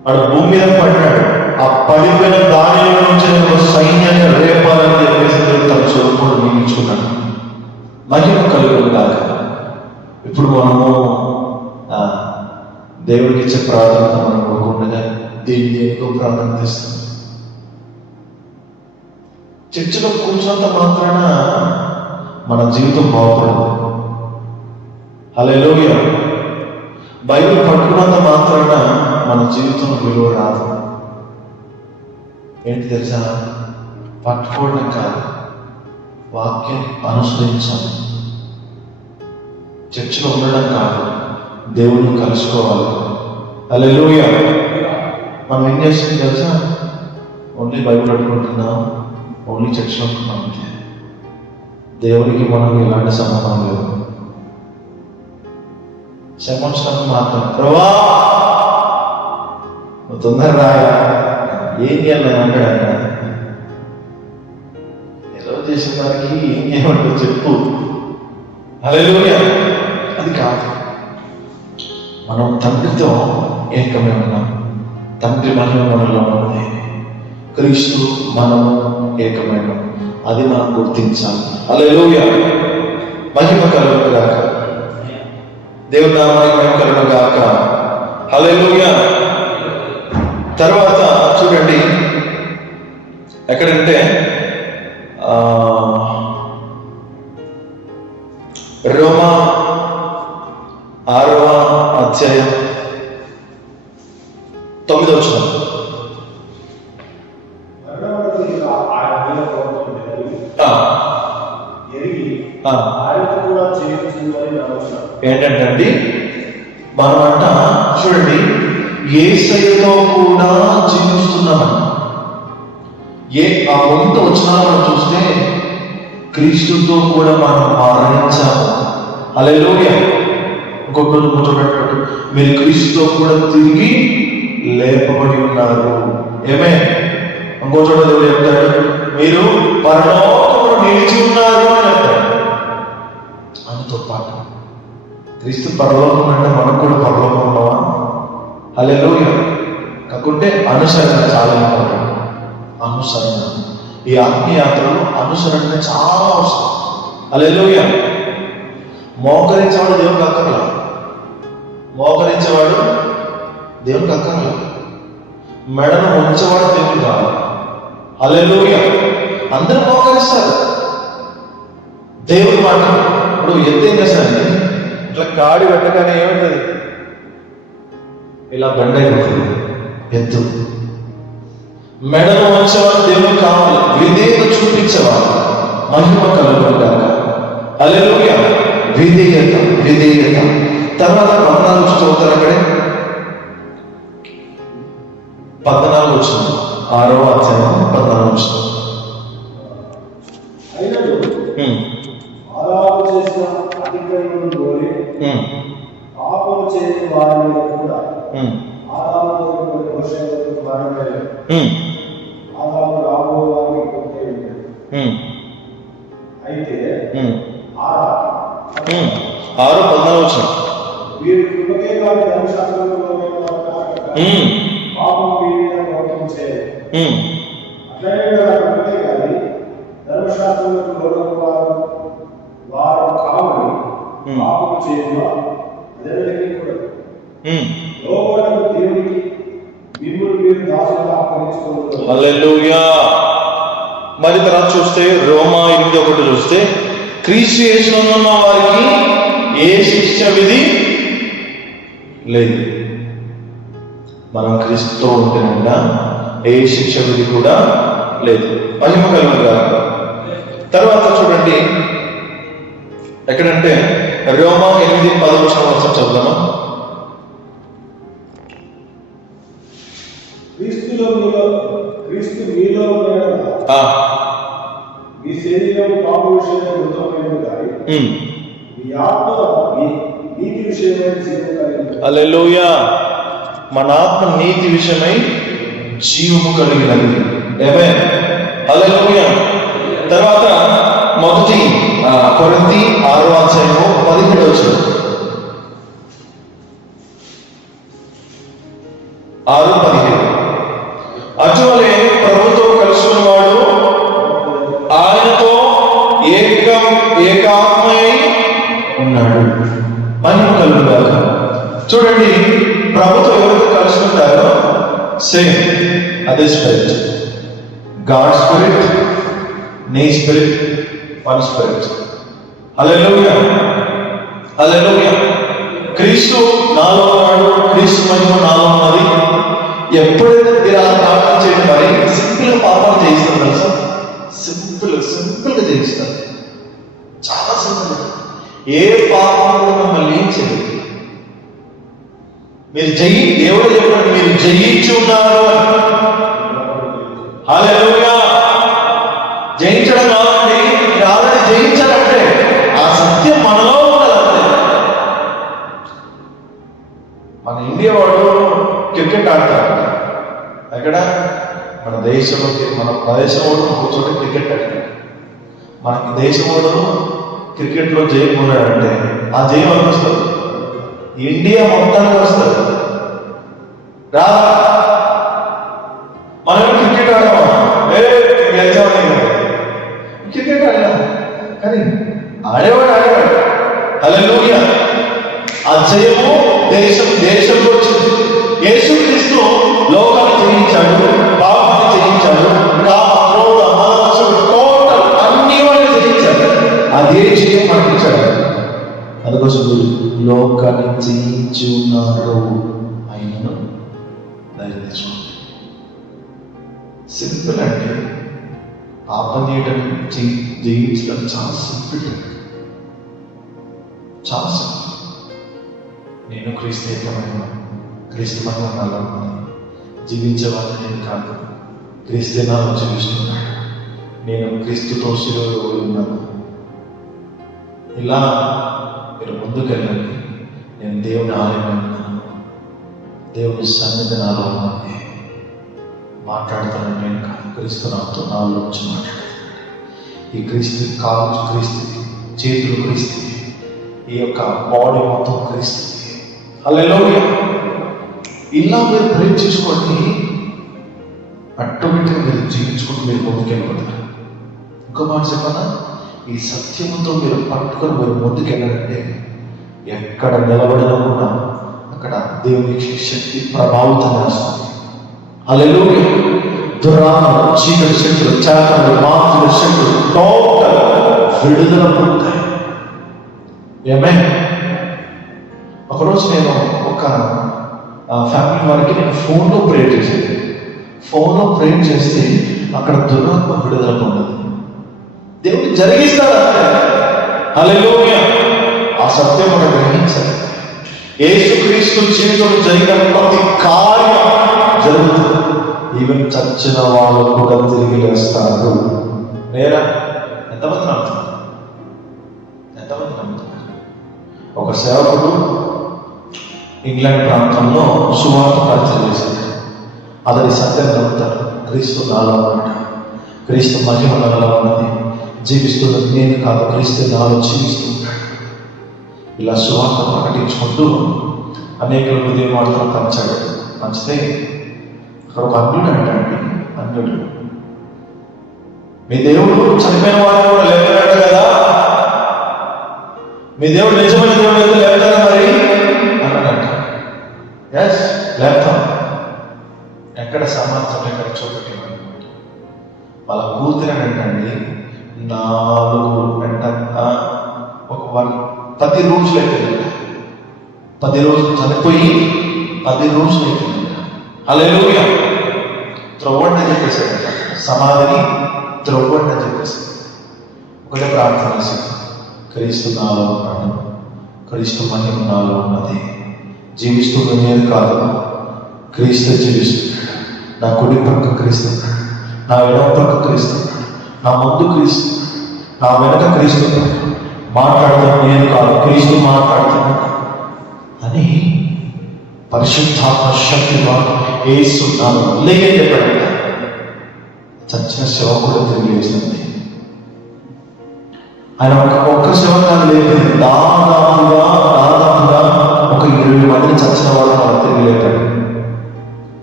వాడు భూమి మీద పడినాడు. ఆ పడిపోయిన దానిలో నుంచి ఒక సైన్యాన్ని రేపాలని చెప్పేసి తన స్వరూపుడు నియమించుకున్నాడు. మహిమ కలుగును కాక. ఇప్పుడు మనము దేవుడికి ఇచ్చే ప్రాధాన్యత మనం ఇవ్వకుండా దేనికో ప్రాధాన్యత ఇస్తాం. చర్చిలో కూర్చున్నంత మాత్రాన మన జీవితం బాగుపడదు. హల్లెలూయా. బైబిల్ పట్టుకున్నంత మాత్రాన మన జీవితం విలువ రాదు. ఏంటి తెలుసా? పట్టుకోవడం కాదు, వాక్యాన్ని అనుసరించాలి. చర్చిలో ఉండడం కాదు, దేవుడిని కలుసుకోవాలి. హల్లెలూయా. మనం ఏం చేస్తుంది తెలుసా? ఓన్లీ బైబిల్ పట్టుకుంటున్నాం, ఓన్లీ చర్చిలో ఉంటున్నాం. దేవుడికి మనం ఎలాంటి సంబంధం లేదు. క్షమించడం మాత్రం, ప్రభా తొందర రాయా, ఏం చేయాలి అంటాడు. ఎలా చేసిన దానికి ఏం చేయమంటో చెప్పు. హల్లెలూయా. అది కాదు. మనం తండ్రితో ఏకమే ఉన్నాం. తండ్రి మహిమ మనలో ఉంది, క్రీస్తు మనము ఏకమైన, అది మనం గుర్తించాలి. హల్లెలూయా. మహిమ కలుగును గాక. దేవుని నామానికి మహిమ కలుగును గాక. హల్లెలూయా. తర్వాత చూడండి, ఎక్కడంటే రోమా 6వ అధ్యాయం 9వ వచనం. ఏంటంటే అండి, మనమంట చూడండి, యేసయ్యతో కూడా జీవిస్తున్నామని. ఆ ముందు వచ్చిన మనం చూస్తే క్రీస్తుతో కూడా మనం మరణించాము. హల్లెలూయా. ఇంకొక చూడండి, మీరు క్రీస్తుతో కూడా తిరిగి లేపబడి ఉన్నారు. ఏమే? ఇంకో చోట దేవుడు చెప్తాడు, మీరు పరలోకంలో నిలిచి ఉన్నారు అని చెప్తాడు. అందుతో పాటు క్రీస్తు పరలోకం అంటే మనకు కూడా పరలోకం ఉన్నావా? హల్లెలూయా. కాకుంటే అనుసరణ చాలా ఇంపార్టెంట్. అనుసరణ, ఈ ఆత్మీయాత్రలో అనుసరణ చాలా అవసరం. హల్లెలూయా. మోకరించేవాడు దేవునికి అక్కర్లా, మెడను ఉంచేవాడు దేవుడు కావాలి. హల్లెలూయా. అందరూ మోకరిస్తారు. దేవుడు మాట ఇప్పుడు ఎత్తేం చేశానండి, ఇట్లా కాడి పెట్టగానే ఏముంటుంది? ఇలా బండ అయిపోతుంది. ఎత్తు. మెడను ఉంచేవాడు దేవుడు కావాలి, విధేయత చూపించేవాడు. మహిమ కలుగును గాక. హల్లెలూయా. విధేయత. తర్వాత 14 చదువుతారు. అక్కడే 14 వచనం, 6వ అధ్యాయం 14 వచనం. అయితే 6:14 వచనం. వీరు కృపకే వారి ధర్మశాస్త్రంలో పాపం వీరిని మోహించేది. అట్లనే కృపకే కానీ ధర్మశాస్త్రంలో వారు కావని పాపం చేయడం అదరికి కూడా లోపలకు దేవునికి మిమ్మల్ని మీరు దాసులుగా అప్పగించుకోవడం. హల్లెలూయా. మరి తర్వాత చూస్తే రోమా 8:1 చూస్తే, క్రీస్తు యేసునందు ఉన్న వారికి ఏ శిక్ష విధి లేదు. మనం క్రీస్తుతో ఉంటేనంట ఏ శిక్ష విధి కూడా లేదు. మహిమ కలుగుగా. తర్వాత చూడండి ఎక్కడంటే రోమా 8:11 చదువుదామా. క్రీస్తు మీలో ఉన్నాడా? మీ శరీరం పాప విషయమై మృతమైనది కానీ మీ ఆత్మ నీతి విషయమై జీవం కలిగినది. హల్లెలూయా. మన ఆత్మ నీతి విషయమై జీవము కలిగినది. ఆమేన్. హల్లెలూయా. తర్వాత మొదటి కొరింథీ 6:17 6:17 అటువలే ప్రభుతో కలుసుకున్నవాడు ఆయనతో ఏకాత్మై ఉన్నాడు. మహిమ కలుగుగాక. చూడండి, ప్రభుతో ఎవరితో కలుసుకుంటారో సేమ్ అదే స్పిరిట్. గాడ్ స్పిరిట్, నీ స్పిరిట్, వన్ స్పిరిట్. హల్లెలూయా. హల్లెలూయా. క్రీస్తు నాలో ఉన్నాడు, క్రీస్తు మహిమ నాలో ఉన్నది. ఎప్పుడైతే మీరు అలా ప్రార్థన చేయండి, మరి సింపుల్ పాపాలు చేయిస్తారు తెలుసా? సింపుల్గా చేయిస్తారు. చాలా సింపుల్. ఏ పాపం కూడా మిమ్మల్ని ఏం చేయదు. మీరు దేవుడు చెప్పండి, మీరు జయించి ఉన్నారు. హల్లెలూయా. జయించడం కాదండి, మీరు ఆల్రెడీ జయించాలంటే ఆ సత్యం మనలో ఉండాలంటే. మన ఇండియా వాడు క్రికెట్ ఆడతారు. ఎక్కడ? మన దేశంలో, మన ప్రదేశం వాడు కూర్చోటి క్రికెట్ ఆడతాడు. మనకి దేశం వాడు క్రికెట్లో జయం ఉన్నాడంటే ఆ జయం అని వస్తుంది, ఇండియా మొత్తానికి వస్తుంది. రాదా? మనం క్రికెట్ ఆడామా? గెలిచామని క్రికెట్ ఆడా, కానీ ఆడేవాడు. హల్లెలూయా. ఆ జయము దేశంలో వచ్చింది. యేసుక్రీస్తు లోకాన్ని జయించాడు, పాపాన్ని జయించాడు, టోటల్ అన్ని వాళ్ళని జయించాడు. అదే జయం మనకి ఇచ్చాడు. అందుకోసం లోకాన్ని జయించి ఉన్నాడు ఆయనను ధైర్యం తెచ్చుకోండి. సింపుల్ అంటే పాపం చేయడం జయించడం చాలా సింపుల్. చాలా సింపుల్. నేను క్రీస్తు మహిమ జీవించేవాడిని నేను కాదు, క్రీస్తే నాలో జీవిస్తున్నాడు. నేను క్రీస్తుతో శిలువలో ఉన్నాను. ఇలా మీరు ముందుకెళ్ళండి. నేను దేవుని ఆలయం, దేవుని సన్నిధి నాలో ఉన్నది. మాట్లాడుతాను నేను కాదు, క్రీస్తు నాతో నాలో వచ్చి మాట్లాడుతున్నాడు. ఈ క్రీస్తు కాలు క్రీస్తు, చేతులు క్రీస్తు, ఈ యొక్క బాడీ మొత్తం క్రీస్తు. హల్లెలూయా. ఇలా మీరు ప్రేమ చేసుకోండి, ఆటోమేటిక్గా మీరు జీవించుకుంటూ మీరు ముందుకెళ్ళిపోతారు. ఇంకో మాట చెప్పనా, ఈ సత్యముతో మీరు పట్టుకొని మీరు ముందుకెళ్ళాలంటే ఎక్కడ నిలబడినా కూడా అక్కడ దేవునికి శక్తి ప్రభావితం చేస్తుంది. హల్లెలూయా. దురాత్మలు, చీకటి శక్తులు, చేతలు, మాతృ శక్తులు టోటల్ విడుదల పొందుతాయి. ఆమేన్. ఒకరోజు నేను ఒక ఫ్యామిలీ వారికి నేను ఫోన్లో ప్రేయర్ చేశాను. ఫోన్లో ప్రేయర్ చేస్తే అక్కడ దురాత్మ విడుదల పొందదు. దేవుడు జరిగిస్తాడంటే హల్లెలూయా. ఆ సత్యం మనం గ్రహించాలి. యేసుక్రీస్తు జీవితంలో జరిగిన ప్రతి కార్యం జరుగుతుంది. ఈవెన్ చచ్చిన వాళ్ళు కూడా తిరిగి లేస్తారు. నేరా? ఎంతమంది నమ్ముతున్నారు? ఒక సేవకుడు ఇంగ్లాండ్ ప్రాంతంలో సువార్త పరిచయం చేశాడు. అతని సత్యం నమ్ముతారు. క్రీస్తు నాలో ఉన్నాడు, క్రీస్తు మహిమ నాలో ఉన్నది, జీవిస్తున్నది నేను కాదు, క్రీస్తు నాలో జీవిస్తుంటాడు. ఇలా సువార్త ప్రకటించుకుంటూ అనేకులు ఉదయం వార్తలు పంచాడు. పంచితే అక్కడ ఒక అన్యుడు అంటాడు. అన్యుడు, మీ దేవుడు చనిపోయిన వారు కూడా లేకపోయాడు కదా, మీ దేవుడు నిజమైన దేవుడు అయితే లేపుతారా మరి అన్నాడంట. ఎస్, లేపుతాం. ఎక్కడ సమాచారం ఎక్కడ చూపెట్టి వాళ్ళ కూతురు అంటండి 10 రోజులు అయిపోయిందంట. 10 రోజులు చనిపోయి 10 రోజులు అయిపోయిందంట. హల్లెలూయా. త్రవ్వండి అని చెప్పేసాడు, సమాధిని త్రవ్వండి అని చెప్పేసి ఒకటే ప్రార్థన చేసి, క్రీస్తు నాలో ఉన్నాడు, క్రీస్తు మహిమ నాలో ఉన్నది, జీవిస్తుంది నేను కాదు, క్రీస్తు జీవిస్తున్నాడు. నా కుడి పక్క క్రీస్తు, నా ఎడమ పక్క క్రీస్తు, నా ముందు క్రీస్తు, నా వెనక క్రీస్తు, మాట్లాడతాను నేను కాదు, క్రీస్తు మాట్లాడుతున్నాను అని పరిశుద్ధాత్మ శక్తిగా యేసు నామములో లేకే చెప్పాడు. చచ్చిన శవం కూడా తిరిగి లేచింది. ఆయన ఒక్క శవం కాదు లేదు, దాదాపుగా ఒక 20 మందిని చచ్చిన వాళ్ళు మనం తిరిగి లేపాడు.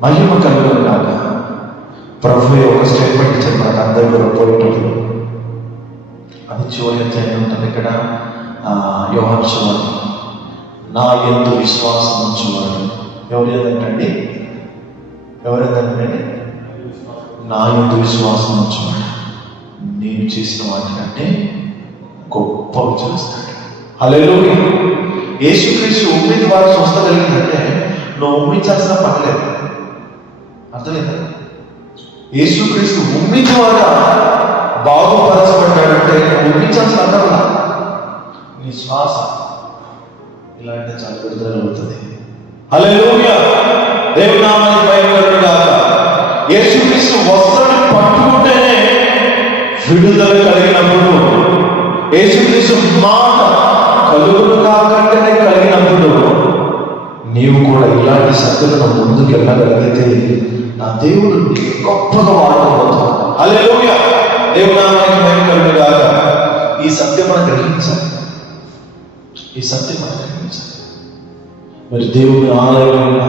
మహిమ కలుగును కాక. ప్రభువే ఒక స్టేట్మెంట్ చెప్పాడు, అందరి కూడా పోయేటప్పుడు. అది చివరి అధ్యాయం ఉంటుంది ఇక్కడ, యోహాను సువార్త. నా యందు విశ్వాసం ఉంచువాడు ఎవరేదంటండి, నా యందు విశ్వాసం ఉంచువాడు నేను చేసిన వాటికంటే గొప్పవి చేస్తాడు. హల్లెలూయా. యేసుక్రీస్తు ఉమ్మి ద్వారా స్వస్థ కలిగిందంటే నువ్వు ఉమ్మించాల్సిన పని లేదు. అర్థమైందా? యేసుక్రీస్తు ఉమ్మి ద్వారా బాగుపరచబడ్డాడంటే నువ్వు ఉమ్మించాల్సిన అక్కర్లా, నీ శ్వాస ఇలాంటి చాలా విడుదల అవుతుంది. హల్లెలూయా. దేవుని నామానికి మహిమ కలుగును గాక. యేసుక్రీస్తు వస్త్రాన్ని పట్టుకుంటేనే విడుదల కలిగినప్పుడు, యేసుక్రీస్తు మాట కలుగును కాకంటేనే కలిగినప్పుడు, నీవు కూడా ఇలాంటి శక్తులను ముందుకు వెళ్ళగలిగితే నా దేవుడు గొప్పగా వాడుకోబోతున్నాడు. హల్లెలూయా. దేవుని నామానికి మహిమ కలుగును గాక. ఈ సత్యం మనం గ్రహించాలి, ఈ సత్యం మనం గ్రహించాలి. మరి దేవుని ఆలయంలో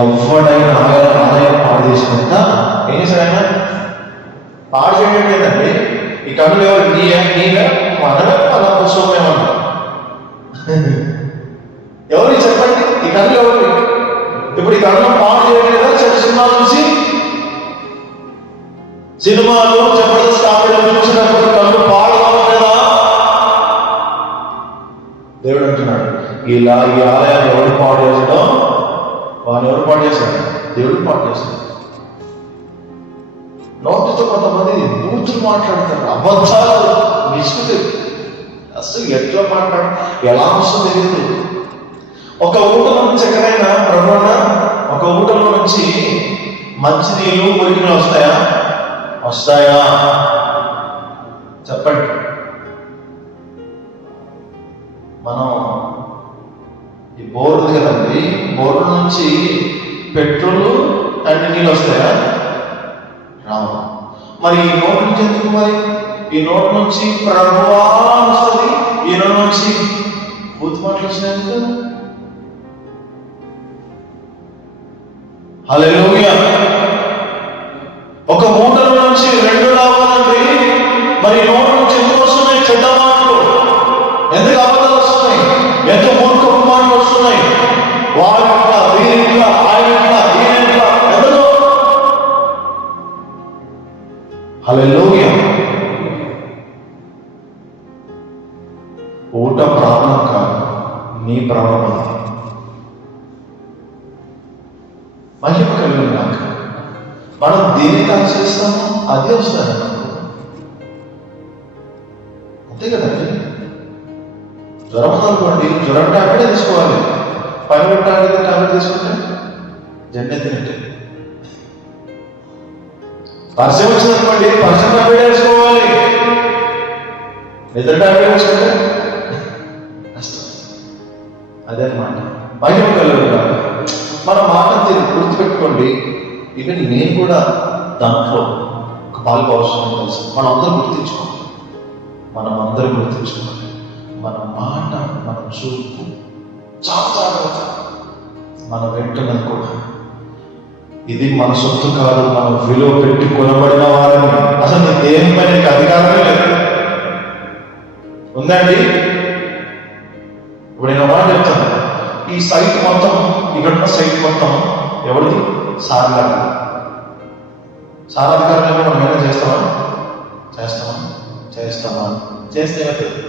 ఎవడైనా ఆలయం పాడు చేసుకుంటా ఏం చేశాడు ఆయన? పాడు చేయడం లేదండి. ఈ కన్నులు ఎవరు? నీగా మనమే మన కోసమేమన్నా ఎవరు చెప్పండి? ఈ కన్నులు ఎవరు? ఇప్పుడు ఈ కన్నులు పాడు చేయడం లేదా? సినిమాలు చూసి, సినిమాలు జబర్దస్త్ కాపీలు చూసినప్పుడు కన్ను పాడు కావట్లేదా? దేవుడు అంటున్నాడు, ఇలా ఈ ఆలయాన్ని ఎవరు పాడు చేసడం? వాడిని ఎవరు పాడు చేశాడు? దేవుడు పాడు చేశాడు. నోటితో కొంతమంది బూతులు మాట్లాడతారు, అబద్ధాలు, విసుగు. అసలు ఎట్లా మాట్లాడు, ఎలా వస్తుందో తెలియదు. ఒక ఊటలో నుంచి ఎక్కడైనా ప్రభువా, ఒక ఊటలో నుంచి మంచి నీళ్ళు మురికి వస్తాయా? వస్తాయా? చెప్పండి. మనం ఈ బోర్ ఉంది కదండి, బోర్ నుంచి పెట్రోల్ అండ్ నీళ్ళు వస్తాయా? రావు. మరి ఈ నోట్ నుంచి ఎందుకు? మరి ఈ నోట్ నుంచి ప్రభువా వస్తుంది, ఈ నోట్ నుంచి బూత్ మాటలు వచ్చినాయి. హల్లెలూయా. ఒక మూటల నుంచి 2 రావాలండి. మరి నోట్ నుంచి ఎందుకు వస్తున్నాయి చెడ్డ మాటలు? ఎందుకు అబద్ధాలు వస్తున్నాయి? ఎందుకు మూర్ఖపు మాటలు వస్తున్నాయి? వారింట్లా, వీరింట్లా, ఆయనిట్లా, ఈయనిట్లా, ఎందుకు? హల్లెలూయా. ఊట ప్రాబ్లం కాదు, నీ ప్రాబ్లం అది. మహిమ కలుగును గాక. మనం దేనికి ఆశ్రయిస్తామో అదే వస్తుంది, అంతే కదండి. జ్వరం ఉందనుకోండి, జ్వరం టాబ్లెట్ తీసుకోవాలి. పని టాబ్లెట్ తీసుకుంటే జన్నెత్తినట్టే. పరిచయం వచ్చిందనుకోండి, పరిచయం టాబ్లెట్ వేసుకోవాలి. నిద్ర టాబ్లెట్ వేసుకుంటే కష్టం. అదే అన్నమాట. మహిమ కలుగును గాక. మన మాట గుర్తుపెట్టుకోండి. ఈవెన్ నేను కూడా దాంట్లో ఒక పాల్గొవలసిన తెలుసు. మనం అందరం గుర్తించుకోవాలి, మనం అందరం గుర్తించుకోవాలి. మన మాట, మన చూపు చాలా జాగ్రత్త. మనం వింటున్నది కూడా ఇది మన సొత్తు కాదు, మనం విలువ పెట్టి కొనబడిన వారిని. అసలు నీకు దేనిపై నీకు అధికారమే లేదు. ఉందండి? ఇప్పుడు నేను మాట చెప్తాను, ఈ సైట్ మొత్తం, ఇక్కడ సైట్ మొత్తం ఎవరిది? సారథి. సారథికారులు మనం ఏమైనా చేస్తామా? చేస్తే ఏమవుతుంది?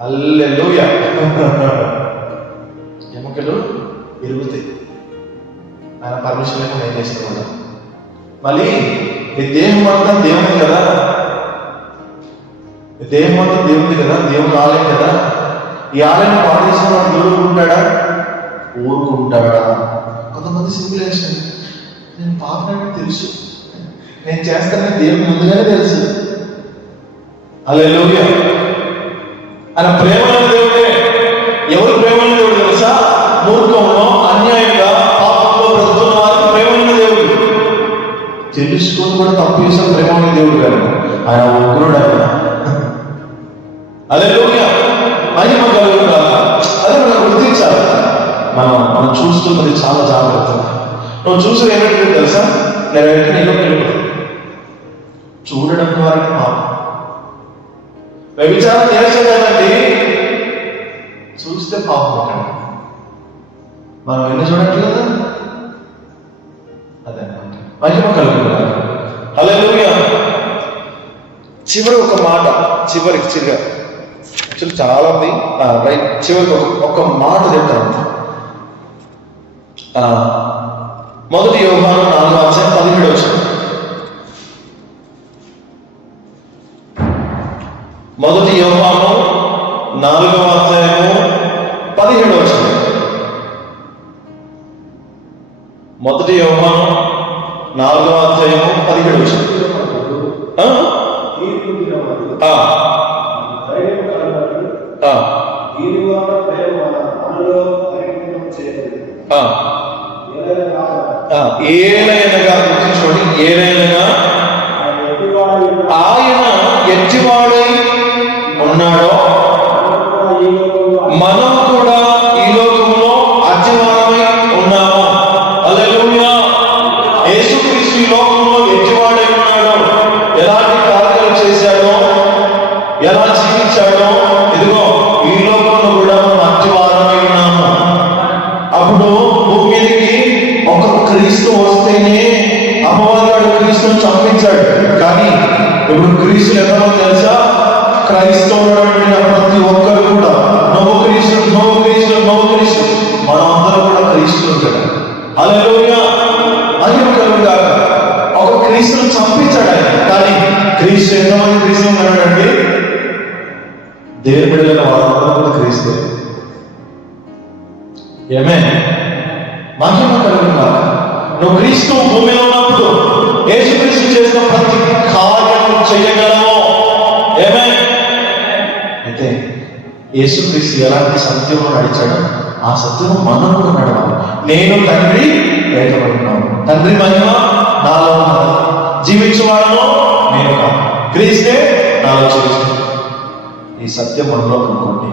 హల్లెలూయా. ఎముకలు ఎరుగుతాయి. ఆయన పర్మిషన్ లేకుండా ఏం చేస్తాడు. మళ్ళీ ఈ దేహం అంతా దేవుని కదా, ఈ దేహం అంతా దేవుంది కదా, దేవుని ఆలయం కదా. ఈ ఆలయం పాడు చేసిన వాడు ఊరుకుంటాడా? ఊరుకుంటాడా? కొంతమంది సింపులేషన్, నేను పాపనని తెలుసు, నేను చేస్తానని దేవుని ముందుగానే తెలుసు. హల్లెలూయా. ఆయన ప్రేమల దేవుడే. ఎవరు ప్రేమల దేవుడు తెలుసా? మూర్ఖంలో, అన్యాయంగా, పాపంలో బ్రతుకున్న వారికి ప్రేమల దేవుడు. తెలుసుకొని కూడా తప్పు చేసిన ప్రేమల దేవుడు కాదు, ఆయన ఉగ్రుడు. ఆయన హల్లెలూయా. మహిమ కలుగుగా. అదే మనం గుర్తించాలి. మనం చూస్తున్నది చాలా జాగ్రత్త. నువ్వు చూసేది ఏమిటో తెలుసా? నేను చూడడం ద్వారా పాపం. వ్యభిచారం చేసేదానండి చూస్తే పాపం అక్కడ. మనం ఎన్ని చూడట్లేదు. అదే మహిమ కలుగుగా. హల్లెలూయా. చివరి ఒక మాట, చివరికి చాలా ఉంది. రైట్, చివరికి ఒక మాట చెప్తాను. మొదటి యోహాను 4:17. మొదటి యోహాను 4:17. మొదటి యోహాను 4:17. ఏలైనగా గుర్తించుకోండి. ఏలైనగా ఆయన ఎట్టివాడై ఉన్నాడో మనం కూడా ఈ లోకంలో అతివారమై ఉన్నాము. హల్లెలూయా. యేసుక్రీస్తు ఈ లోకంలో ఎట్టివాడై ఉన్నాడో, ఎలాంటి కార్యాలు చేశాడో, ఎలా జీవించాడో, ఇదిగో ఈ లోకంలో కూడా మనం అతివారమై ఉన్నాము. అప్పుడు భూమి మీదకి ఒక క్రీస్తు వస్తేనే అపవాదాడు క్రీస్తుని చంపించాడు. కానీ ఇప్పుడు క్రీస్తులు ఎవరో తెలుసా? క్రైస్తవుడు ప్రతి ఒక్కరు కూడా నవ్వు క్రీస్తు, నవ్వు క్రీస్తు, నవ్వు క్రీస్తు. మనం అందరం కూడా క్రీస్తులు ఉంటాడు. హల్లెలూయా. మహిమ కలుగుగాక. ఒక క్రీస్తుని చంపించాడు ఆయన. కానీ క్రీస్తు ఎంతమంది క్రీస్తు ఉన్నాడండి? దేవుని బిడ్డలైన వాళ్ళందరూ కూడా క్రీస్తు. ఏమే మహిమ కలుగుగాక. నువ్వు క్రీస్తు భూమిలో ఉన్నప్పుడు యేసుక్రీస్తు చేసిన ప్రతి కార్యం చేయగలవు. ఏమే అయితే యేసుక్రీస్తు ఎలాంటి సత్యంలో నడిచాడో ఆ సత్యం మనం కూడా నడవాలి. నేను తండ్రి బయటపడుతున్నాను, తండ్రి మహిమ నాలో ఉన్నది, జీవించేవాడను నేను కాదు, క్రీస్తే నాలో జీవిస్తాను. ఈ సత్యం మనలో అనుకోండి,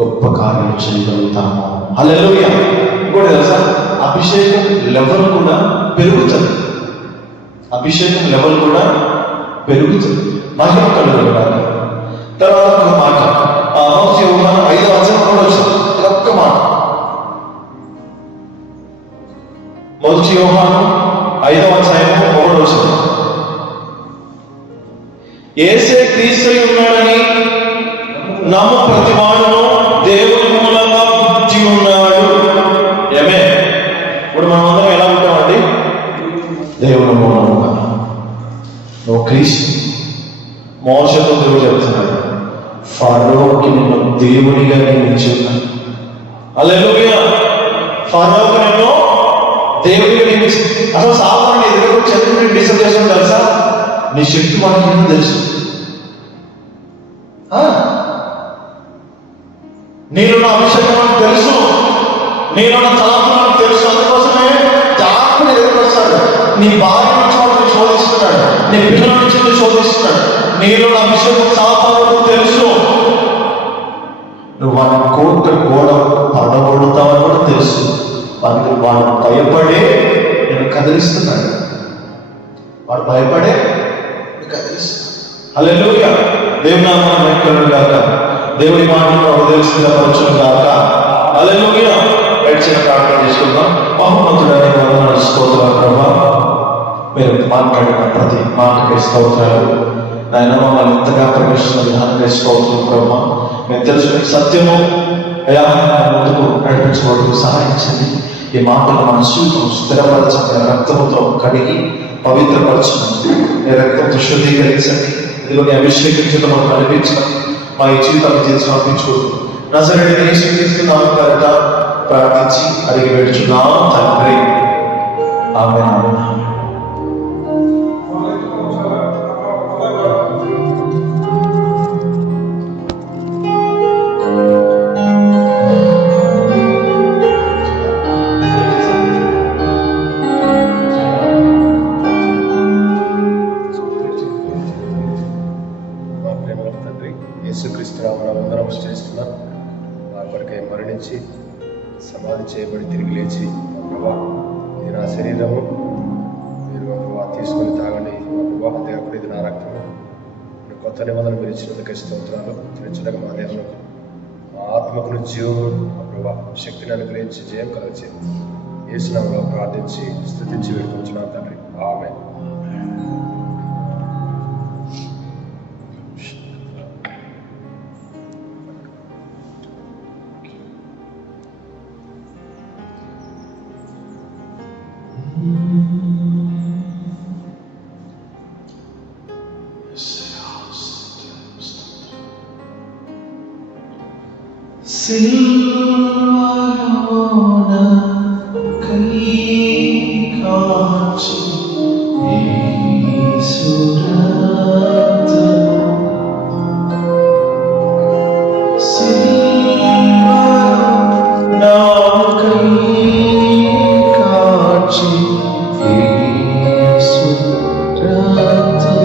గొప్ప కార్యాలు చేయగలుగుతాము. హల్లెలూయా. ఇంకోటి తెలుసా? అభిషేకం లెవెల్ కూడా పెరుగుతుంది. అభిషేకం లెవెల్ కూడా పెరుగుతుంది. మహిమ కలుగుతారు. తర్వాత ఒక మాట, మొదటి యోహాను 5:1 కూడా వచ్చింది. ఒక్క మాట, మొదటి యోహాను 5:1 వచ్చింది. యేసే క్రీస్తు ఉన్నాడని నమ్ము ప్రతివాడును దేవుని మూలంగా పుట్టి ఉన్నాడు. ఏమే ఇప్పుడు మనం అందరం ఎలా ఉంటామండి? దేవుని మూలంగా. నువ్వు క్రీస్తు. మోషతో దేవుడు చెప్తున్నాడు, ఫరోకి నిన్ను దేవునిగా నియమించున్నాను. హల్లెలూయా. ఫరోకి నిన్ను దేవుడిగా నియమించు. అసలు సాధారణ ఎదురు చంద్రుడిని డిసైడ్ చేస్తాడు తెలుసా? నీ శక్తి మనకి తెలుసు. నేను నా అభిషేకం తెలుసు, నేను నా తలంపులను తెలుసు. అందుకోసమే జాగ్రత్తగా ఎదుర్కొస్తాడు. నీ భార్య నుంచి వాడిని శోధిస్తున్నాడు, నీ పిల్లల నుంచి శోధిస్తున్నాడు. నేను నా అభిషేకం సాధారణ తెలుసు. నువ్వు వాడిని కోర్టు గోడ పడగొడతావని కూడా తెలుసు. వాడికి వాడు భయపడే నేను కదిలిస్తున్నాడు. వాడు భయపడే కదిలిస్తున్నాడు. హల్లెలూయా. దేవుని నామమున మహిమ గాక. దేవుని మాటలను హృదయ స్థిరపరచును గాక. హల్లెలూయా. చిన్న ప్రార్థన చేసుకుందాం. మహోన్నతుడైన వందనాలు, స్తోత్రాలు ప్రభువా. మీరు మాట్లాడిన ప్రతి మాటకి స్తోత్రాలు నాయన. మమ్మల్ని ఎంతగా ప్రవేశిస్తున్న విధానానికి స్తోత్రం ప్రభువా. మేము తెలుసుకునే సత్యము అయ్యా ముందుకు నడిపించబడుతూ సహాయించండి. ఈ మాటలు మన జీవితం స్థిరపరచండి, రక్తంతో కడిగి పవిత్రపరచండి, నీ రక్తంతో శుద్ధీకరించండి. ఇదిగోని అభిషేకించడం కనిపించండి. మా ఈ జీవితాన్ని చేసి సమర్పించుకుంటూ నజరేయుడైన యేసుక్రీస్తు నామమున పేరట ప్రార్థించి అడిగి వేడుచున్నాం తండ్రి. ఆమేన్. యేసుక్రీస్తు నామమున వందనములు చేస్తున్నాను. నా కొరకై మరణించి సమాధి చేయబడి తిరిగి లేచి ప్రభా ఇది నా శరీరము, మీరు ప్రభా తీసుకొని తాగండి ప్రభా, అంతేకాకుండా ఇది నా రక్తము, మీరు కొత్త నిబంధన మీరు ఇచ్చినందుకు స్తోత్రాలు. తిరిచడగా మా దేహంలో మా ఆత్మకును జీవము ప్రభా శక్తిని అనుగ్రహించి జయం కలగచేయండి. యేసు నామములో ప్రార్థించి స్తుతించి వేడుకుంటున్నాను తండ్రి. ఆమేన్. సిల్వలోన కై కాచి యేసు రక్తము, సిల్వలోన కై కాచి యేసు రక్తము.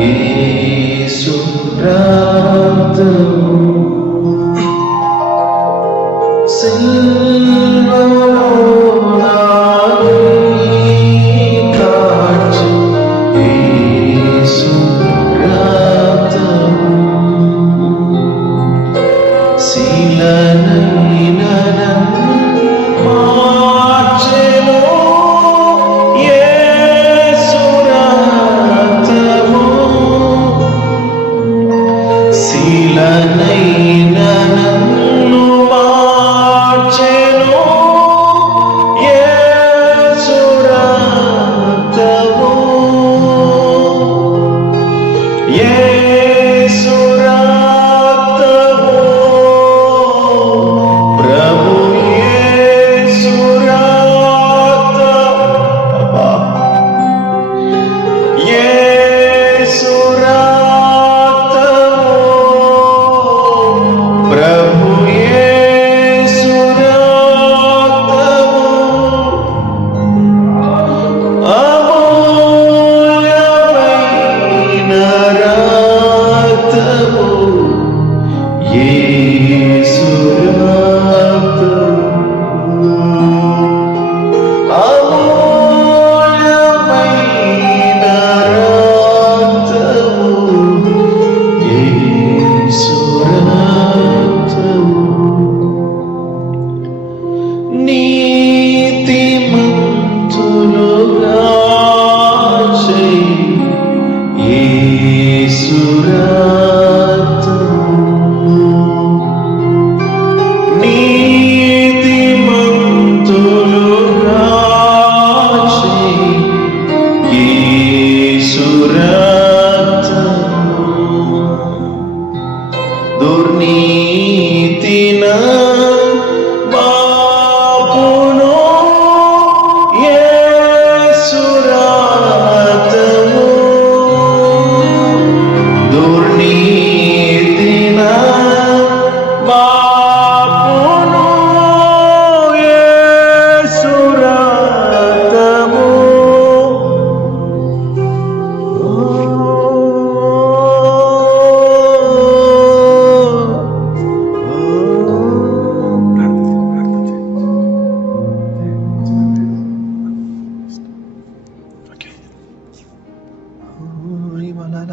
యేసు రక్తము, సిల్వలోన కాచి యేసు రక్తము, శిలనైన మార్చెను యేసు రక్తము, శిలనైన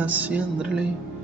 Grazie Andrei.